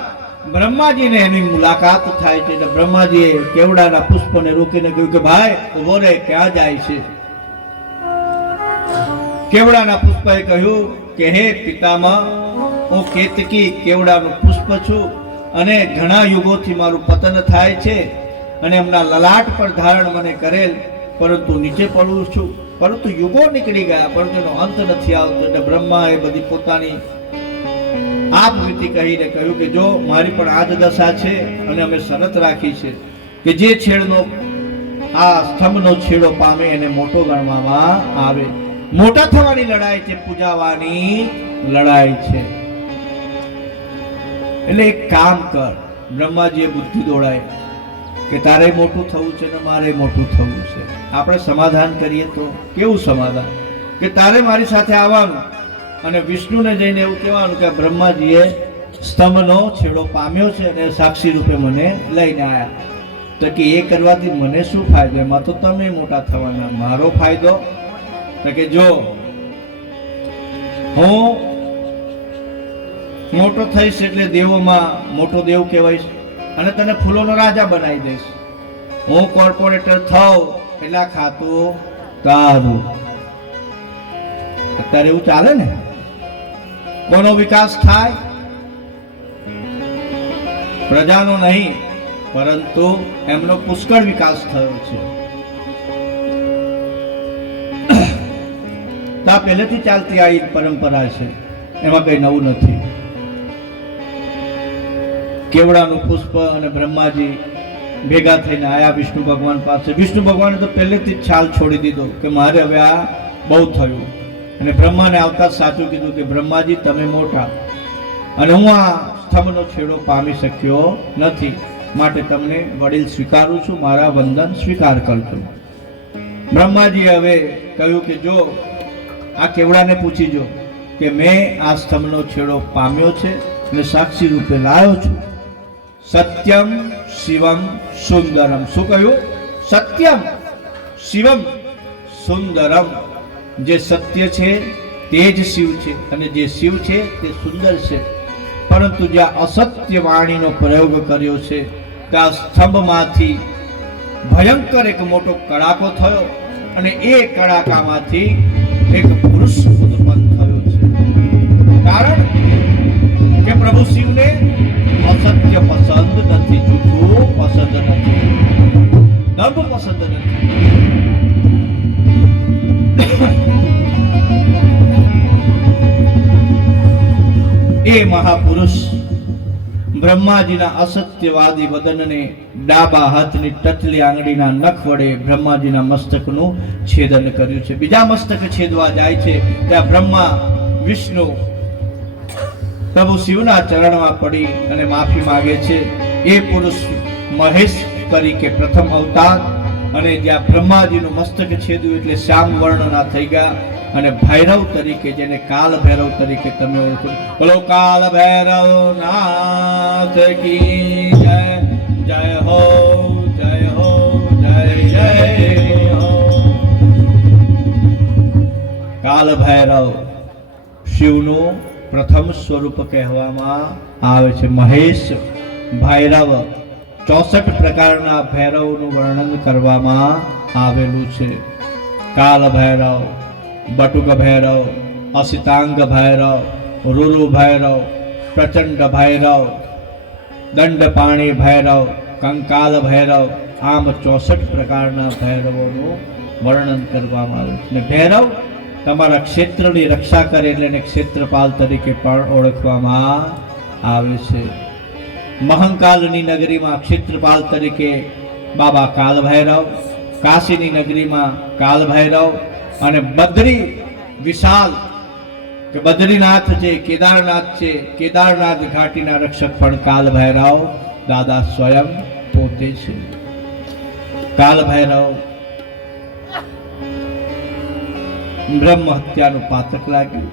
બ્રહ્માજીને એની મુલાકાત થાય છે. બ્રહ્માજીએ કેવડાના પુષ્પને રોકીને કહ્યું કે ભાઈ ઉભો રહે, ક્યાં જાય છે? કેવડાના પુષ્પએ કહ્યું કે હે પિતામહ, હું કેતકી કેવડાનું પુષ્પ છું અને ઘણા યુગોથી મારું પતન થાય છે અને એમના લલાટ પર ધારણ મને કરેલ, પરંતુ નીચે પડું છું. પરંતુ યુગો નીકળી ગયા પરંતુ એનો અંત નથી આવતો. એટલે બ્રહ્માએ બધી પોતાની આપ વીતી કહીને કહ્યું કે જો મારી પણ આ જ દશા છે અને અમે શરત રાખી છે કે જે છેડનો આ સ્તંભનો છેડો પામે એને મોટો ગણવામાં આવે. મોટા થવાની લડાઈ છે, પૂજાવાની લડાઈ છે. એટલે એક કામ કર. બ્રહ્માજીએ બુદ્ધિ દોડાય કે તારે મોટું થવું છે ને મારે મોટું થવું છે. આપણે સમાધાન કરીએ તો કેવું સમાધાન? કે તારે મારી સાથે આવવાનું અને વિષ્ણુને જઈને એવું કહેવાનું કે બ્રહ્માજીએ સ્તંભનો છેડો પામ્યો છે અને સાક્ષી રૂપે મને લઈને આવ્યા. તો કે એ કરવાથી મને શું ફાયદો? એમાં તો તમે મોટા થવાના. મારો ફાયદો? તો કે જો હું મોટો થઈશ એટલે દેવોમાં મોટો દેવ કહેવાઈશ અને તને ફૂલોનો રાજા બનાવી દઈશ. હું કોર્પોરેટર થાઉં એટલે આ ખાતું તારું. અત્યારે એવું ચાલે ને. કોનો વિકાસ થાય? પ્રજાનો નહીં, પરંતુ એમનો પુષ્કળ વિકાસ થયો છે. આ પહેલેથી ચાલતી આવી પરંપરા છે, એમાં કઈ નવું નથી. કેવડાનું પુષ્પ અને બ્રહ્માજી ભેગા થઈને આયા વિષ્ણુ ભગવાન પાસે. વિષ્ણુ ભગવાને તો પહેલેથી જ છાલ છોડી દીધો કે મારે હવે આ બહુ થયું. અને બ્રહ્માને આવતા સાચું કીધું કે બ્રહ્માજી તમે મોટા અને હું આ સ્તંભનો છેડો પામી શક્યો નથી, માટે તમને વડીલ સ્વીકારું છું, મારા વંદન સ્વીકાર કરજો. બ્રહ્માજી હવે કહ્યું કે જો આ કેવડાને પૂછી જો કે મેં આ સ્તંભનો છેડો પામ્યો છે અને સાક્ષી રૂપે લાવ્યો છું. સત્યમ શિવમ સુંદરમ. શું કહ્યું? સત્યમ શિવમ સુંદરમ. જે સત્ય છે તે જ શિવ છે અને જે શિવ છે તે સુંદર છે. પરંતુ જ્યાં અસત્ય વાણીનો પ્રયોગ કર્યો છે ત્યાં સ્તંભમાંથી ભયંકર એક મોટો કડાકો થયો અને એ કડાકામાંથી એક પુરુષ ઉત્પન્ન થયો છે. કારણ કે પ્રભુ શિવને અસત્ય પસંદ નથી, જૂઠું પસંદ નથી, દંભ પસંદ નથી. એ મહાપુરુષ બ્રહ્માજીના અસત્યવાદી વદનને ડાબા હાથની ટચલી આંગળીના નખ વડે બ્રહ્માજીના મસ્તકનું છેદન કર્યું છે. બીજા મસ્તક છેદવા જાય છે ત્યાં બ્રહ્મા વિષ્ણુ પ્રભુ શિવના ચરણમાં પડી અને માફી માંગે છે. એ પુરુષ મહેશ તરીકે પ્રથમ અવતાર અને જ્યાં બ્રહ્માજીનું મસ્તક છેદ્યું એટલે શ્યામ વર્ણના થઈ ગયા અને ભૈરવ તરીકે, જેને કાલ ભૈરવ તરીકે તમે ઓળખો. બોલો કાલ ભૈરવ નાથ કી જય. જય હો, જય હો, જય જય હો. કાલ ભૈરવ શિવનું પ્રથમ સ્વરૂપ કહેવામાં આવે છે. મહેશ, ભૈરવ, 64 પ્રકારના ભૈરવનું વર્ણન કરવામાં આવેલું છે. કાલ ભૈરવ, બટુક ભૈરવ, અસિતાંગ ભૈરવ, રૂરુ ભૈરવ, પ્રચંડ ભૈરવ, દંડપાણી ભૈરવ, કંકાલ ભૈરવ, આમ 64 પ્રકારના ભૈરવોનું વર્ણન કરવામાં આવ્યું છે. ભૈરવ તમારા ક્ષેત્રની રક્ષા કરે એટલે એને ક્ષેત્રપાલ તરીકે પણ ઓળખવામાં આવે છે. મહંકાલની નગરીમાં ક્ષેત્રપાલ તરીકે બાબા કાલ ભૈરવ, કાશીની નગરીમાં કાલ ભૈરવ અને બદ્રી વિશાલ કે બદ્રીનાથ છે, કેદારનાથ છે, કેદારનાથ ઘાટીના રક્ષક પણ કાલ ભૈરવ દાદા સ્વયં પોતે છે. કાલ ભૈરવ બ્રહ્મ હત્યાનું પાતક લાગ્યું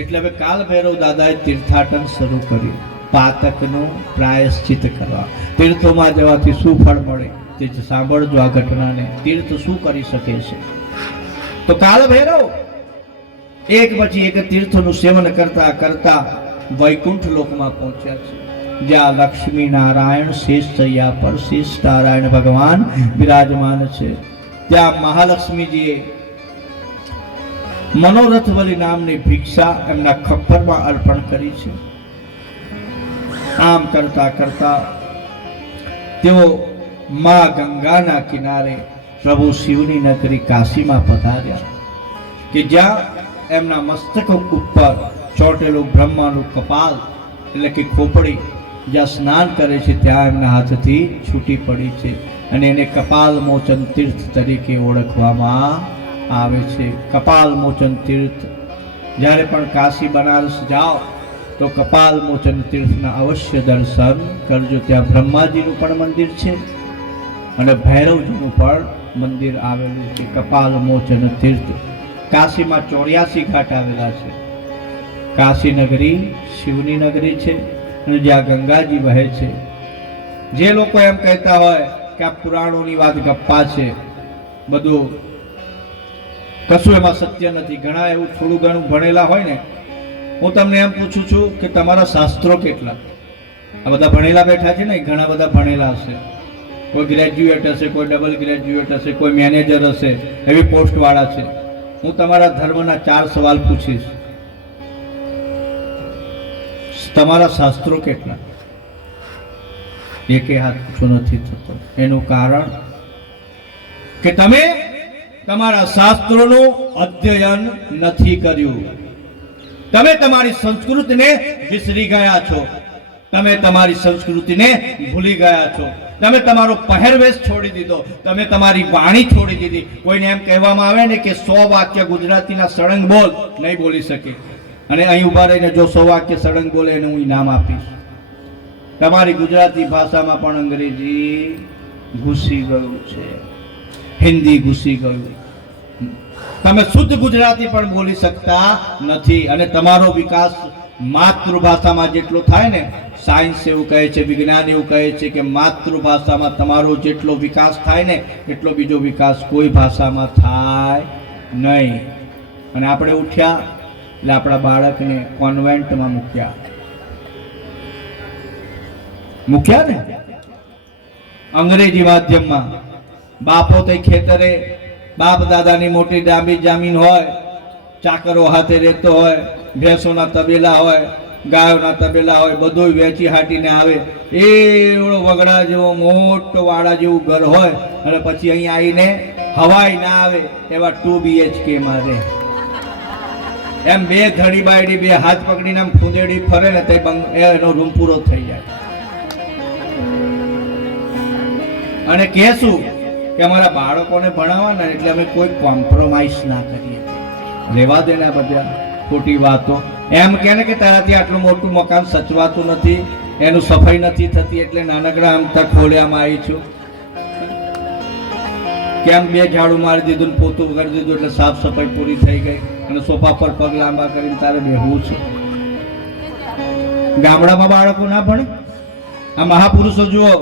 એટલે હવે કાલ ભૈરવ દાદાએ તીર્થાટન શરૂ કર્યું. પાતકનું પ્રાયશ્ચિત કરવા. તીર્થોમાં જવાથી શું ફળ મળે તે સાંભળજો આ ઘટનાને. તીર્થ શું કરી શકે છે? તો કાલ ભૈરવ એક પછી એક તીર્થોનું સેવન કરતા કરતા વૈકુંઠ લોકમાં પહોંચ્યા છે, જ્યાં લક્ષ્મી નારાયણ શેષ શૈયા પર શેષ નારાયણ ભગવાન બિરાજમાન છે. ત્યાં મહાલક્ષ્મીજીએ મનોરથવલી નામની ભિક્ષા એમના ખપ્પરમાં અર્પણ કરી છે. આમ કરતા કરતા તેઓ મા ગંગાના કિનારે પ્રભુ શિવની નગરી કાશીમાં પધાર્યા કે જ્યાં એમના મસ્તક ઉપર ચોટેલું બ્રહ્માનું કપાલ એટલે કે ખોપડી જ્યાં સ્નાન કરે છે ત્યાં એમના હાથથી છૂટી પડી છે અને એને કપાલ મોચન તીર્થ તરીકે ઓળખવામાં આવે છે. કપાલ મોચન તીર્થ જ્યારે પણ કાશી બનારસ જાઓ તો કપાલ મોચન તીર્થના અવશ્ય દર્શન કરજો. ત્યાં બ્રહ્માજીનું પણ મંદિર છે અને ભૈરવજીનું પણ મંદિર આવેલું છે. કપાલ મોચન તીર્થ. કાશીમાં 84 ઘાટ આવેલા છે. કાશી નગરી શિવની નગરી છે અને જ્યાં ગંગાજી વહે છે. જે લોકો એમ કહેતા હોય કે આ પુરાણોની વાત ગપ્પા છે, બધું કશું એમાં સત્ય નથી. ઘણા એવું થોડું ઘણું ભણેલા હોય ને, હું તમને એમ પૂછું છું કે તમારા શાસ્ત્રો કેટલા? આ બધા ભણેલા બેઠા છે ને, ઘણા બધા ભણેલા હશે. કોઈ ગ્રેજ્યુએટ હશે, કોઈ ડબલ ગ્રેજ્યુએટ હશે, કોઈ મેનેજર હશે, એવી પોસ્ટ વાળા છે. હું તમારા ધર્મના 4 સવાલ પૂછીશ. તમારા શાસ્ત્રો કેટલા? એકે હાથ ઊંચો નથી થતો. એનું કારણ કે તમે તમારા શાસ્ત્રોનું અધ્યયન નથી કર્યું. તમે તમારી સંસ્કૃતિને વિસરી ગયા છો. તમે તમારી સંસ્કૃતિને ભૂલી ગયા છો. તમે તમારો પહેરવેશ છોડી દીધો. તમે તમારી વાણી છોડી દીધી. કોઈને એમ કહેવામાં આવે ને કે 100 વાક્ય ગુજરાતીના સળંગ બોલ, નહીં બોલી શકે. અને અહીં ઉભા રહીને જો 100 વાક્ય સળંગ બોલે એને હું ઇનામ આપીશ. તમારી ગુજરાતી ભાષામાં પણ અંગ્રેજી ઘૂસી ગયું છે, હિન્દી ઘૂસી ગયું. તમે શુદ્ધ ગુજરાતી પણ બોલી શકતા નથી. અને તમારો વિકાસ માતૃભાષામાં જેટલો થાય ને, સાયન્સ એવું કહે છે, વિજ્ઞાન એવું કહે છે કે માતૃભાષામાં તમારો જેટલો વિકાસ થાય ને, એટલો બીજો વિકાસ કોઈ ભાષામાં થાય નહીં. અને આપણે ઉઠ્યા એટલે આપણા બાળકને કોન્વેન્ટમાં મૂક્યા ને, અંગ્રેજી માધ્યમમાં. બાપો તો ખેતરે, બાપ દાદાની મોટી લાંબી જમીન હોય, ચાકરો હાથે રહેતો હોય, ભેંસોના તબેલા હોય, ગાયોના તબેલા હોય, બધું વેચી હાટીને આવે. એવડો વગડા જેવો મોટો વાડા જેવું ઘર હોય, અને પછી અહીં આવીને હવાઈ ના આવે એવા 2 BHK માં રહે. એમ 2 ધડી બાયડી 2 હાથ પકડીને આમ ફૂંદેડી ફરે ને તે એનો રૂમ પૂરો થઈ જાય. અને કહેશું કે અમારા બાળકોને ભણાવવાના, એટલે અમે કોઈ કોમ્પ્રોમાઇઝ ના કરીએ. રહેવા દે ને બધા ખોટી વાતો. એમ કે ને કે તારાથી આટલું મોટું મકાન સચવાતું નથી, એનું સફાઈ નથી થતી, એટલે નાનકડા આમ તક ખોલ્યામાં આવી છું. કેમ 2 ઝાડુ મારી દીધું ને પોતું કરી દીધું એટલે સાફ સફાઈ પૂરી થઈ ગઈ, અને સોફા પર પગ લાંબા કરીને તારે બેહવું છે. ગામડામાં બાળકો ના ભણે? આ મહાપુરુષો જુઓ.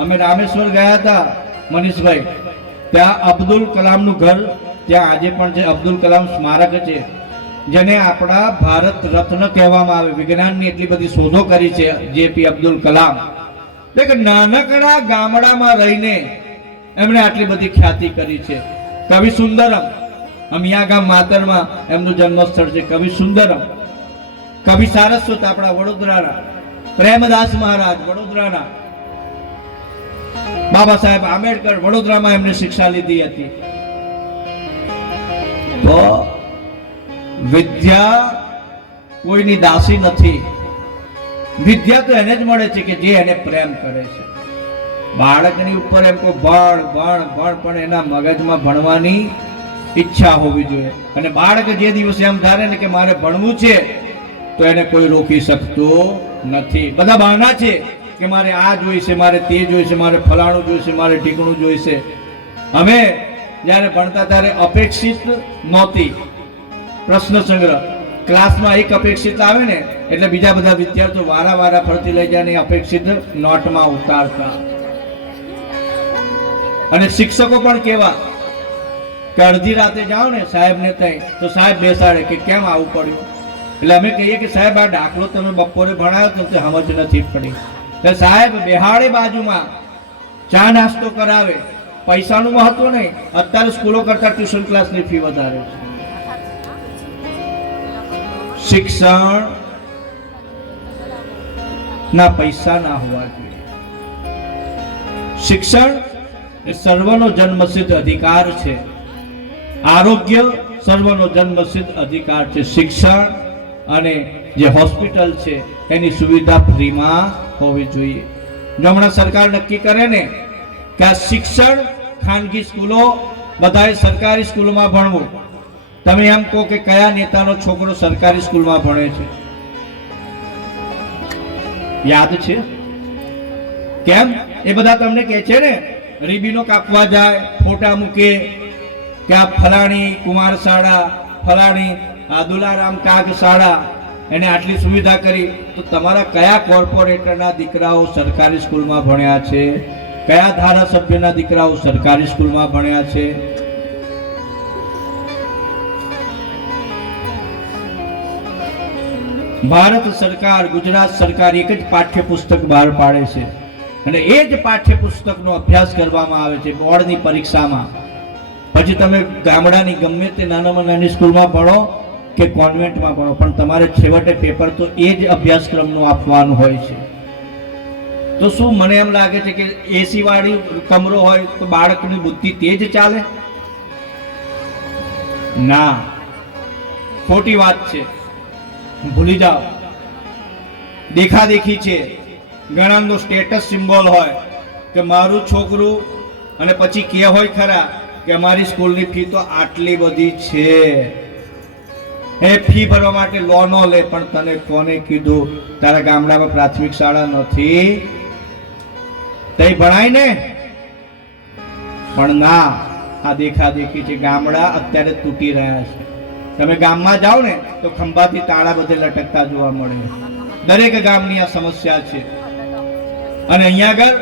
અમે રામેશ્વર ગયા હતા મનીષભાઈ, ત્યાં અબ્દુલ કલામનું ઘર ત્યાં આજે પણ છે. અબ્દુલ કલામ સ્મારક છે, જેને આપણા ભારત રત્ન કહેવામાં આવે. વિજ્ઞાનની એટલી બધી શોધો કરી છે JP અબ્દુલ કલામ. એટલે નાનકડા ગામડામાં રહીને એમણે આટલી બધી ખ્યાતિ કરી છે. કવિ સુંદરમ, અમિયા ગામ માતરમાં એમનું જન્મસ્થળ છે. કવિ સુંદરમ, કવિ સારસ્વત આપણા વડોદરાના, પ્રેમદાસ મહારાજ વડોદરાના, બાબા સાહેબ આંબેડકર વડોદરામાં એમને શિક્ષા લીધી હતી. તો વિદ્યા કોઈની દાસી નથી. વિદ્યા તો એને જ મળે છે કે જે એને પ્રેમ કરે છે. બાળકની ઉપર એમ કોઈ ભણ ભણ ભણ, પણ એના મગજમાં ભણવાની ઈચ્છા હોવી જોઈએ. અને બાળક જે દિવસે એમ ધારે ને કે મારે ભણવું છે, તો એને કોઈ રોકી શકતું નથી. બધા બહાના છે કે મારે આ જોઈશે, મારે તે જોઈશે, મારે ફલાણું જોઈશે, મારે ઢીકણું જોઈશે. અમે જ્યારે ભણતા ત્યારે અપેક્ષિત નહોતી. પ્રશ્ન સંગ્રહ ક્લાસમાં એક અપેક્ષિત આવે ને એટલે બીજા બધા વિદ્યાર્થીઓ વારા ફરતી લઈ જાય ને અપેક્ષિત નોટમાં ઉતારતા. અને શિક્ષકો પણ કેવા કે અડધી રાતે જાઓ ને સાહેબને ત્યાં, તો સાહેબ બેસાડે કે કેમ આવું પડ્યું. એટલે અમે કહીએ કે સાહેબ આ દાખલો તમે બપોરે ભણાયો તો સમજ નથી પડી. એટલે સાહેબ બેહાડે બાજુમાં, ચા નાસ્તો કરાવે. પૈસાનું મહત્વ નહીં. અત્યારે સ્કૂલો કરતા ટ્યુશન ક્લાસની ફી વધારે છે. શિક્ષણ ના પૈસા ના હોવા જોઈએ. શિક્ષણ એ સર્વનો જન્મસિદ્ધ અધિકાર છે. આરોગ્ય સર્વનો જન્મસિદ્ધ અધિકાર છે. શિક્ષણ અને જે હોસ્પિટલ છે એની સુવિધા ફ્રીમાં હોવી જોઈએ. જો હમણાં સરકાર નક્કી કરે ને કે આ શિક્ષણ ખાનગી સ્કૂલો બધાએ સરકારી સ્કૂલોમાં ભણવું, તમે એમ કહો કે કયા નેતાનો છોકરો સરકારી સ્કૂલમાં ભણે છે? યાદ છે? કેમ? એ બધા તમને કહે છે ને, રીબીનો કાપવા જાય, ફોટા મૂકે કે આ ફલાણી કુમાર શાળા, ફલાણી દુલારામ કાગ શાળા, એને આટલી સુવિધા કરી. તો તમારા કયા કોર્પોરેટરના દીકરાઓ સરકારી સ્કૂલમાં ભણ્યા છે? કયા ધારાસભ્યના દીકરાઓ સરકારી સ્કૂલમાં ભણ્યા છે? ભારત સરકાર, ગુજરાત સરકાર એક જ પાઠ્યપુસ્તક બહાર પાડે છે અને એ જ પાઠ્યપુસ્તકનો અભ્યાસ કરવામાં આવે છે બોર્ડની પરીક્ષામાં. પછી તમે ગામડાની ગમે તે નાનામાં નાની સ્કૂલમાં ભણો કે કોન્વેન્ટમાં ભણો, પણ તમારે છેવટે પેપર તો એ જ અભ્યાસક્રમનું આપવાનું હોય છે. તો શું મને એમ લાગે છે કે એસી વાળી કમરો હોય તો બાળકની બુદ્ધિ તેજ ચાલે? ના, ખોટી વાત છે. ભૂલી જાઓ. દેખાદેખી છે. ઘણાનો સ્ટેટસ સિમ્બોલ હોય કે મારું છોકરું, અને પછી કે હોય ખરા કે અમારી સ્કૂલની ફી તો આટલી બધી છે. એ ફી ભરવા માટે લોનો લે, પણ તને કોને કીધું તારા ગામડામાં પ્રાથમિક શાળા નથી? તઈ ભણાય ને. પણ ના, આ દેખાદેખી છે. ગામડા અત્યારે તૂટી રહ્યા છે. તમે ગામમાં જાઓ ને તો ખંભાથી તાળા બધે લટકતા જોવા મળે. દરેક ગામની આ સમસ્યા છે. અને અહીંયા આગળ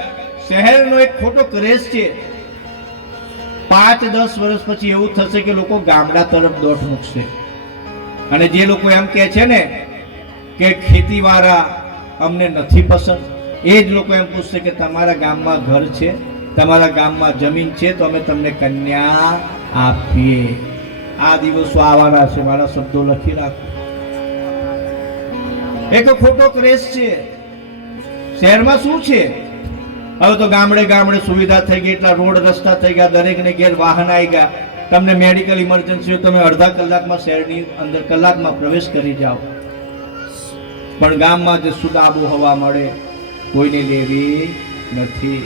શહેરનો એક ખોટો ક્રેઝ છે. 5-10 વર્ષ પછી એવું થશે કે લોકો ગામડા તરફ દોટ મૂકશે. અને જે લોકો એમ કહે છે ને કે ખેતીવાળા અમને નથી પસંદ, એ જ લોકો એમ પૂછશે કે તમારા ગામમાં ઘર છે, તમારા ગામમાં જમીન છે, તો અમે તમને કન્યા આપીએ. આ દિવસો આવવાના છે. મારા શબ્દો લખી રાખો. એક ખોટો ક્રેઝ છે. શહેરમાં શું છે? હવે તો ગામડે ગામડે સુવિધા થઈ ગઈ, એટલા રોડ રસ્તા થઈ ગયા, દરેકને ઘેર વાહન આવી ગયા. તમને મેડિકલ ઇમરજન્સી હોય તમે અડધા કલાકમાં શહેરની અંદર કલાકમાં પ્રવેશ કરી જાઓ. પણ ગામમાં જે શુદ્ધ આબોહવા મળે કોઈને લેવી નથી.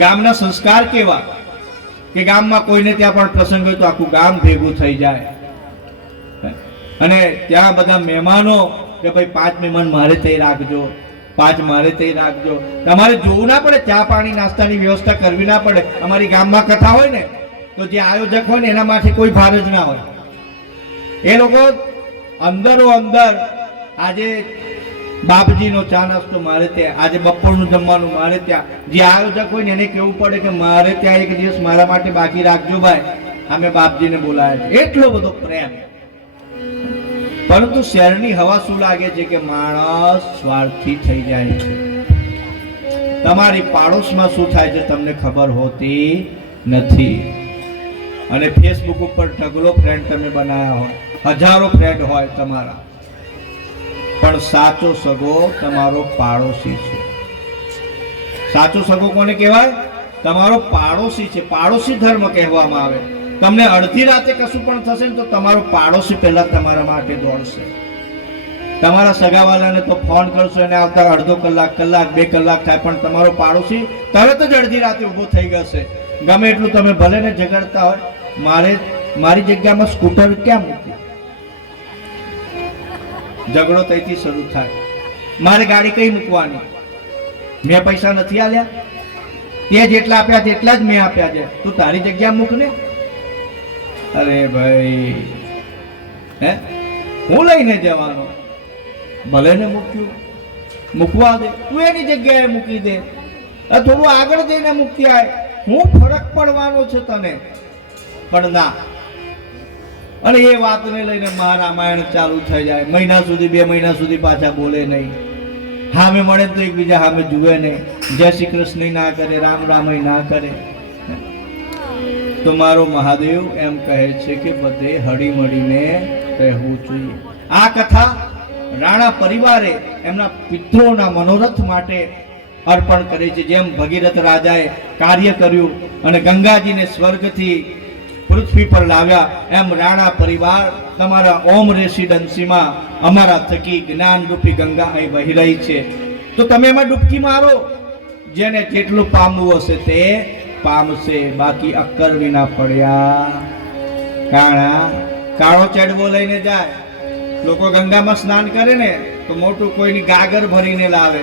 ગામના સંસ્કાર કેવા કે ગામમાં કોઈને ત્યાં પણ પ્રસંગ હોય તો આખું ગામ ભેગું થઈ જાય. અને ત્યાં બધા મહેમાનો કે ભાઈ 5 મહેમાન મારે થઈ રાખજો, 5 મારે થઈ રાખજો. તમારે જોવું ના પડે, ચા પાણી નાસ્તાની વ્યવસ્થા કરવી ના પડે. અમારી ગામમાં કથા હોય ને તો જે આયોજક હોય ને એના માટે કોઈ ભાર જ ના હોય. એ લોકો અંદરો અંદર આજે બાપજીનો ચા નાસ્તો મારે ત્યાં, આજે બપોરનું જમવાનું મારે ત્યાં. જે આયોજક હોય ને એને કહેવું પડે કે મારે ત્યાં એક દિવસ મારા માટે બાકી રાખજો ભાઈ, અમે બાપજીને બોલાયા છે. એટલો બધો પ્રેમ. પરંતુ શહેરની હવા શું લાગે છે કે માણસ સ્વાર્થી થઈ જાય છે. તમારી પાડોશમાં શું થાય છે તમને ખબર હોતી નથી. અને ફેસબુક ઉપર ઢગલો ફ્રેન્ડ તમે બનાવ્યા હોય, હજારો ફ્રેન્ડ હોય તમારા, પણ સાચો સગો તમારો પાડોશી છે. સાચો સગો કોને કહેવાય? તમારો પાડોશી છે. પાડોશી ધર્મ કહેવામાં આવે. તમને અડધી રાતે કશું પણ થશે ને તો તમારો પાડોશી પહેલા તમારા માટે દોડશે. તમારા સગાવાલાને તો ફોન કરશો એને આવતા અડધો કલાક, 2 કલાક થાય, પણ તમારો પાડોશી તરત જ અડધી રાતે ઊભો થઈ જશે. ગમે એટલું તમે ભલે ને ઝઘડતા હોય, મારી જગ્યામાં સ્કૂટર ક્યાં મૂકી? ઝઘડો ત્યાંથી શરૂ થાય. મારે ગાડી કઈ મૂકવાની? મેં પૈસા નથી આલ્યા? તે જેટલા આપ્યા તેટલા જ મેં આપ્યા છે, તું તારી જગ્યા મૂક ને. અરે ભાઈ, હે હું લઈને જવાનો? ભલે ને મૂક્યું, મૂકવા દે, તું એની જગ્યાએ મૂકી દે. થોડું આગળ જઈને મૂકી આય, હું ફરક પડવાનો છે તને? પણ ના. અને એ વાતને લઈને મહારામાયણ ચાલુ થઈ જાય. મહિના સુધી, 2 મહિના સુધી પાછા બોલે નહીં. હામે મળે તો એકબીજા સામે જુએ નહીં. જય શ્રી કૃષ્ણ ના કરે, રામ રામ ના કરે. તો મારો મહાદેવ એમ કહે છે કે બધે હળી મળીને રહેવું જોઈએ. આ કથા રાણા પરિવારે એમના પિતૃઓના મનોરથ માટે અર્પણ કરી છે. જેમ ભગીરથ રાજાએ કાર્ય કર્યું અને ગંગાજીને સ્વર્ગથી પૃથ્વી પર લાવ્યા, એમ રાણા પરિવાર તમારા ઓમ રેસિડન્સીમાં અમારા થકી જ્ઞાન રૂપી ગંગા અહીં વહી રહી છે. તો તમે એમાં ડૂબકી મારો. જેને જેટલું પામવું હશે તે પામશે. બાકી અક્કર વિના પડ્યા કાળો ચડવો લઈને જાય. લોકો ગંગામાં સ્નાન કરે ને તો મોટું કોઈની ગાગર ભરીને લાવે,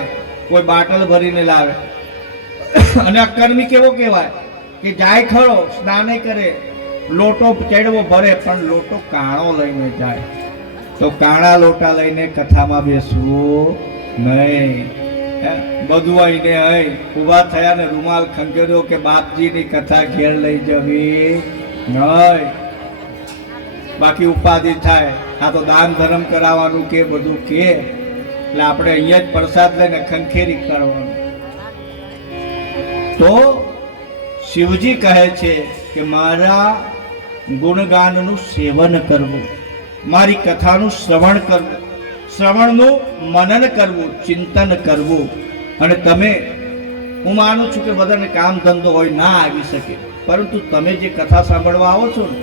કોઈ બાટલ ભરીને લાવે. અને અક્કર્મી કેવો કહેવાય કે જાય ખરો, સ્નાન કરે, લોટો ચડવો ભરે, પણ લોટો કાણો લઈને જાય. તો કાણા લોટા લઈને કથામાં બેસવું નહીં. બધું આઈને અહીં ઊભા થયા ને રૂમાલ ખંખેર્યો કે બાપજીની કથા ઘેર લઈ જવી નહીં. બાકી ઉપાધિ થાય, આ તો દાન ધર્મ કરાવવાનું કે બધું કે, એટલે આપણે અહીંયા જ પ્રસાદ લઈને ખંખેરી કરવાનું. તો શિવજી કહે છે કે મારા ગુણગાનનું સેવન કરવું, મારી કથાનું શ્રવણ કરવું, શ્રવણનું મનન કરવું, ચિંતન કરવું. અને તમે, હું માનું છું કે બધાને કામ ધંધો હોય, ના આવી શકે, પરંતુ તમે જે કથા સાંભળવા આવો છો ને,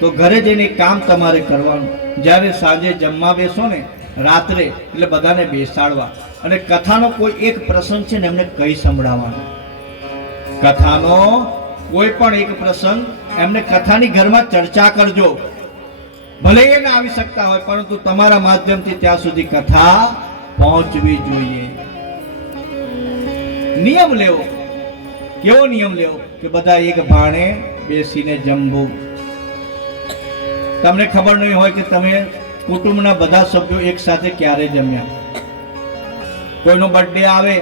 તો ઘરે જઈને કામ તમારે કરવાનું. જ્યારે સાંજે જમવા બેસો ને, રાત્રે, એટલે બધાને બેસાડવા, અને કથાનો કોઈ એક પ્રસંગ છે ને એમને કહી સંભળાવવાનો. કથાનો કોઈ પણ એક પ્રસંગ એમને કથાની ઘરમાં ચર્ચા કરજો. ભલે એ ના આવી શકતા હોય, પરંતુ તમારા માધ્યમથી ત્યાં સુધી કથા પહોંચવી જોઈએ. નિયમ લેવો. કેવો નિયમ લેવો? કે બધા એક ભાણે બેસીને જમવું. તમને ખબર નહીં હોય કે તમે કુટુંબના બધા સભ્યો એક સાથે ક્યારે જમ્યા. કોઈનો બર્થડે આવે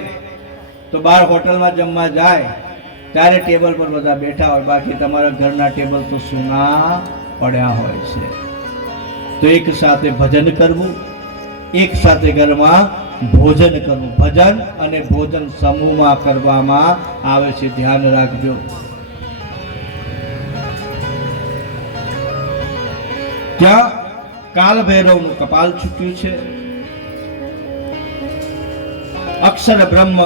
તો બહાર હોટલમાં જમવા જાય, ત્યારે ટેબલ પર બધા બેઠા હોય, બાકી તમારા ઘરના ટેબલ તો સૂના પડ્યા હોય છે. તો એક સાથે ભજન કરવું, એક સાથે ઘરમાં ભોજન કરવું. ભજન અને ભોજન સમૂહમાં કરવામાં આવે છે, ધ્યાન રાખજો. ત્યાં કાલ ભૈરવનું કપાલ છૂટ્યું છે. અક્ષર બ્રહ્મ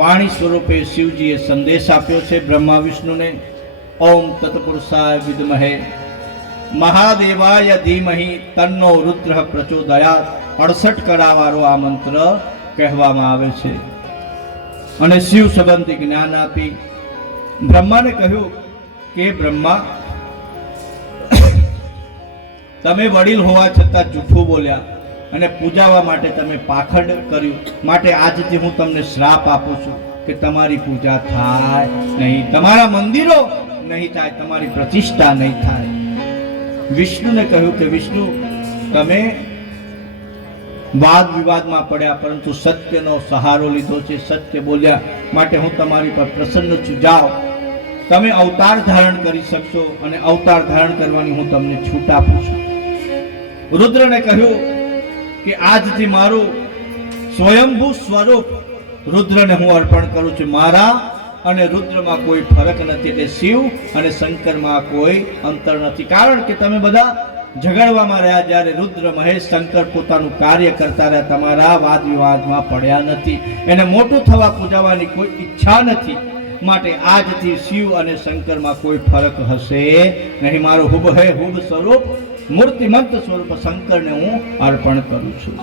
વાણી સ્વરૂપે શિવજીએ સંદેશ આપ્યો છે બ્રહ્મા વિષ્ણુને. ઓમ તત્પુરુષાય વિદ્મહે મહાદેવાય ધીમહિ તન્નો રુદ્ર પ્રચોદયાત. 68 કળાવાળો આ મંત્ર કહેવામાં આવે છે. અને શિવ સંબંધી જ્ઞાન આપી બ્રહ્માને કહ્યું કે બ્રહ્મા, તમે વડીલ હોવા છતાં જૂઠું બોલ્યા અને પૂજાવા માટે તમે પાખંડ કર્યું, માટે આજથી હું તમને શ્રાપ આપું છું કે તમારી પૂજા થાય નહીં, તમારા મંદિરો નહીં થાય, તમારી પ્રતિષ્ઠા નહીં થાય. વિષ્ણુને કહ્યું કે વિષ્ણુ, તમે વાદ વિવાદમાં પડ્યા, પરંતુ સત્યનો સહારો લીધો છે, સત્ય બોલ્યા, માટે હું તમારી પર પ્રસન્ન છું. જાઓ, તમે અવતાર ધારણ કરી શકશો અને અવતાર ધારણ કરવાની હું તમને છૂટ આપું છું. રુદ્રને કહ્યું કે આજથી મારું સ્વયંભૂ સ્વરૂપ રુદ્રને હું અર્પણ કરું છું. મારા અને રુદ્રમાં કોઈ ફરક નથી, એટલે શિવ અને શંકરમાં કોઈ અંતર નથી. કારણ કે તમે બધા ઝઘડવામાં રહ્યા, જ્યારે રુદ્ર મહેશ શંકર પોતાનું કાર્ય કરતા રહ્યા, તમારા વાદ વિવાદમાં પડ્યા નથી. એને મોટું થવા પૂજાવાની કોઈ ઈચ્છા નથી, માટે આજથી શિવ અને શંકરમાં કોઈ ફરક હશે નહીં. મારું હુબહે હુબ સ્વરૂપ, મૂર્તિમંત સ્વરૂપ શંકરને હું અર્પણ કરું છું.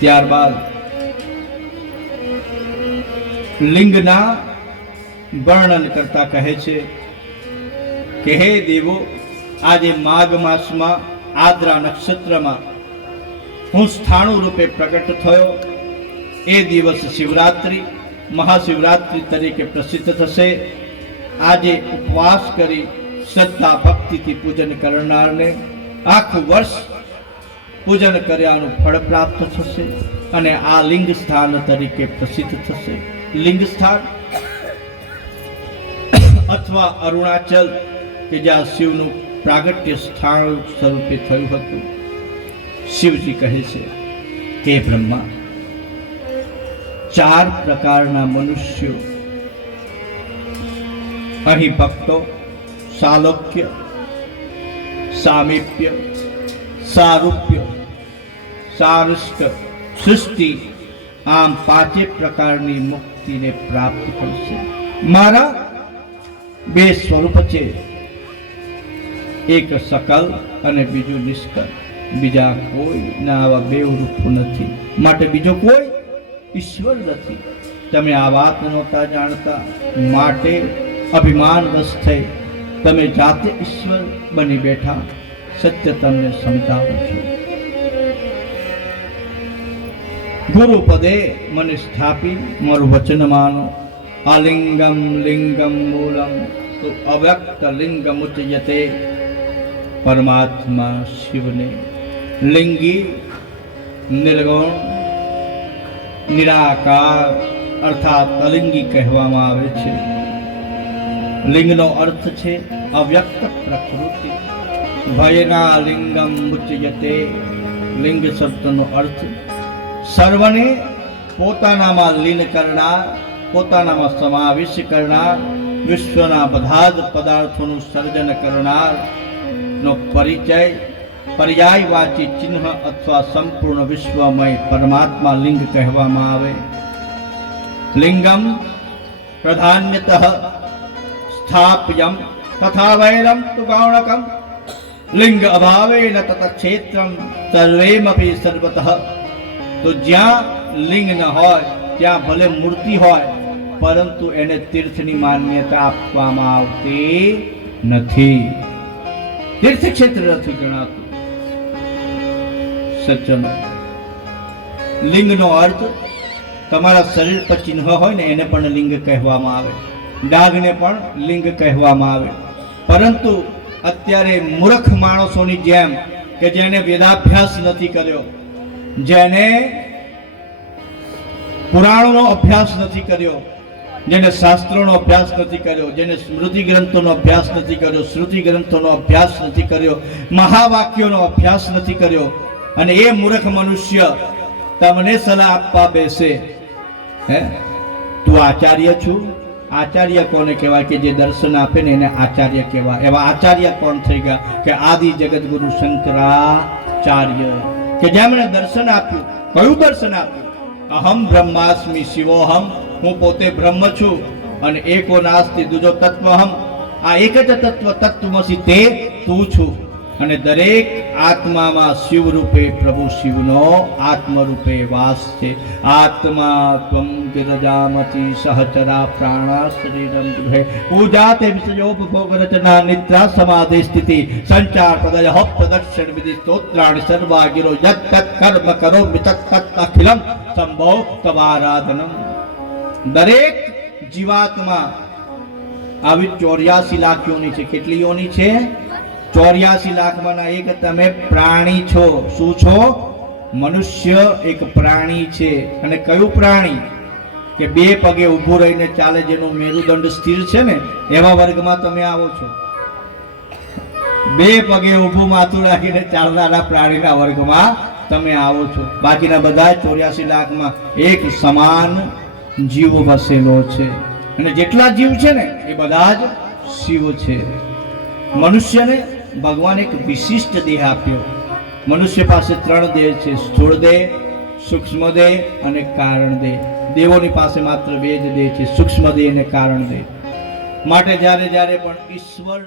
ત્યારબાદ લિંગના વર્ણન કરતા કહે છે કે હે દેવો, આજે માઘ માસમાં આદ્રા નક્ષત્રમાં હું સ્થાણુ રૂપે પ્રગટ થયો. એ દિવસ શિવરાત્રિ, મહાશિવરાત્રિ તરીકે પ્રસિદ્ધ થશે. આજે ઉપવાસ કરી શ્રદ્ધા ભક્તિથી પૂજન કરનારને આખું વર્ષ પૂજન કર્યાનું ફળ પ્રાપ્ત થશે અને આ લિંગ સ્થાન તરીકે પ્રસિદ્ધ થશે. લિંગ સ્થાન અથવા અરુણાચલ, કે જ્યાં શિવનું પ્રાગટ્ય સ્થાન સ્વરૂપે થયું હતું. શિવજી કહે છે કે બ્રહ્મા, 4 પ્રકારના મનુષ્યો અહીં ભક્તો, સાલોક્ય, સામીપ્ય, સારૂપ્ય, સારુષ્ટ, સૃષ્ટિ, આમ 5 પ્રકારની મુક્તિને પ્રાપ્ત કરશે. મારા 2 સ્વરૂપ છે, એક સકલ અને બીજું નિષ્કલ. બીજા કોઈ ના આવા 2 રૂપ નથી, માટે બીજો કોઈ ઈશ્વર નથી. તમે આ વાત નહોતા જાણતા, માટે અભિમાન વશ થઈ તમે જાતે ઈશ્વર બની બેઠા. સત્ય તમને સમજાવું છું. ગુરુ પદે મને સ્થાપી મારું વચન માનો. આલિંગમ લિંગમ મૂલમ તો અવ્યક્ત લિંગમ ઉચ્યતે. પરમાત્મા શિવને લિંગી, નિર્ગુણ, નિરાકાર અર્થાત અલિંગી કહેવામાં આવે છે. લિંગનો અર્થ છે અવ્યક્ત પ્રકૃતિ, ભયના લિંગમ મુચ્યતે. લિંગ શબ્દનો અર્થ સર્વને પોતાનામાં લીન કરનાર, પોતાનામાં સમાવિષ્ટ કરનાર, વિશ્વના બધા જ પદાર્થોનું સર્જન કરનાર નો પરિચય, પર્યાયવાચી ચિહ્ન અથવા સંપૂર્ણ વિશ્વમય પરમાત્મા લિંગ કહેવામાં આવે. લિંગમ પ્રધાન્યતઃ સ્થાપ્યમ તથા વૈરમ તુ ગૌણકમ. લિંગ અભાવે ન તત ક્ષેત્રમ સર્વેમપી સર્વતઃ. તો જ્યાં લિંગ ન હોય ત્યાં ભલે મૂર્તિ હોય પરંતુ એને તીર્થની માન્યતા આપવામાં આવતી નથી. તીર્થ ક્ષેત્ર નથી ગણાતું. સજ્જન, લિંગનો અર્થ તમારા શરીર પર ચિહ્ન હોય ને એને પણ લિંગ કહેવામાં આવે, ડાઘને પણ લિંગ કહેવામાં આવે. પરંતુ અત્યારે મૂર્ખ માણસોની જેમ કે જેને વેદાભ્યાસ નથી કર્યો, જેને પુરાણોનો અભ્યાસ નથી કર્યો, જેને શાસ્ત્રોનો અભ્યાસ નથી કર્યો, જેને સ્મૃતિ ગ્રંથોનો અભ્યાસ નથી કર્યો, શ્રુતિ ગ્રંથોનો અભ્યાસ નથી કર્યો, મહાવાક્યોનો અભ્યાસ નથી કર્યો, અને એ મૂર્ખ મનુષ્ય તમને સલાહ આપવા બેસે, હે તું આચાર્ય છું. આચાર્ય કોને કહેવાય? કે જે દર્શન આપે ને એને આચાર્ય કહેવાય. એવા આચાર્ય કોણ થઈ ગયા? કે આદિ જગતગુરુ શંકરાચાર્ય, કે જેમણે દર્શન આપ્યું. કયું દર્શન આપ્યું? અહમ બ્રહ્માસ્મિ શિવોહમ. હું પોતે બ્રહ્મ છું અને એકો નાસ્તિ દુજો તત્વહમ. આ એક જ તત્વ તત્વમસી તે તું છું. અને દરેક આત્મામાં શિવ રૂપે પ્રભુ શિવનો આત્મ રૂપે વાસ છે. આત્મા ત્વમ ગિરજામતિ સહચરા પ્રાણા શરીરમ ગૃહે પૂજા તે વિષયોપભોગ રચના નિદ્રા સમાધિ સ્થિતિ સંચાર પદય હપ પ્રદક્ષિણ વિધિ સ્તોત્રાણિ સર્વા ગિરો યત તત કર્મ કરો વિતત તત અખિલમ સંભવ તવારાધનમ. દરેક જીવાત્મા આવી 84 લાખ યોની છે. કેટલી યોની છે? 84 લાખમાંના એક તમે પ્રાણી છો. શું છો? મનુષ્ય એક પ્રાણી છે. અને કયું પ્રાણી? કે 2 પગે ઊભું રહીને ચાલે, જેનું મેરુદંડ સ્થિર છે ને, એવા વર્ગમાં તમે આવો છો. 2 પગે ઊભું માથું રાખીને ચાલનારા પ્રાણીના વર્ગમાં તમે આવો છો. બાકીના બધા 84 લાખમાં એક સમાન જીવ વસેલો છે. અને જેટલા જીવ છે ને એ બધા જ શિવ છે. મનુષ્યને ભગવાન એક વિશિષ્ટ દેહ આપ્યો. મનુષ્ય પાસે 3 દેહ છે: સ્થૂળ દેહ, સૂક્ષ્મ દેહ અને કારણ દેહ. દેવોની પાસે માત્ર 2 જ દેહ છે: સૂક્ષ્મ દેહ અને કારણ દેહ. માટે જ્યારે જ્યારે પણ ઈશ્વર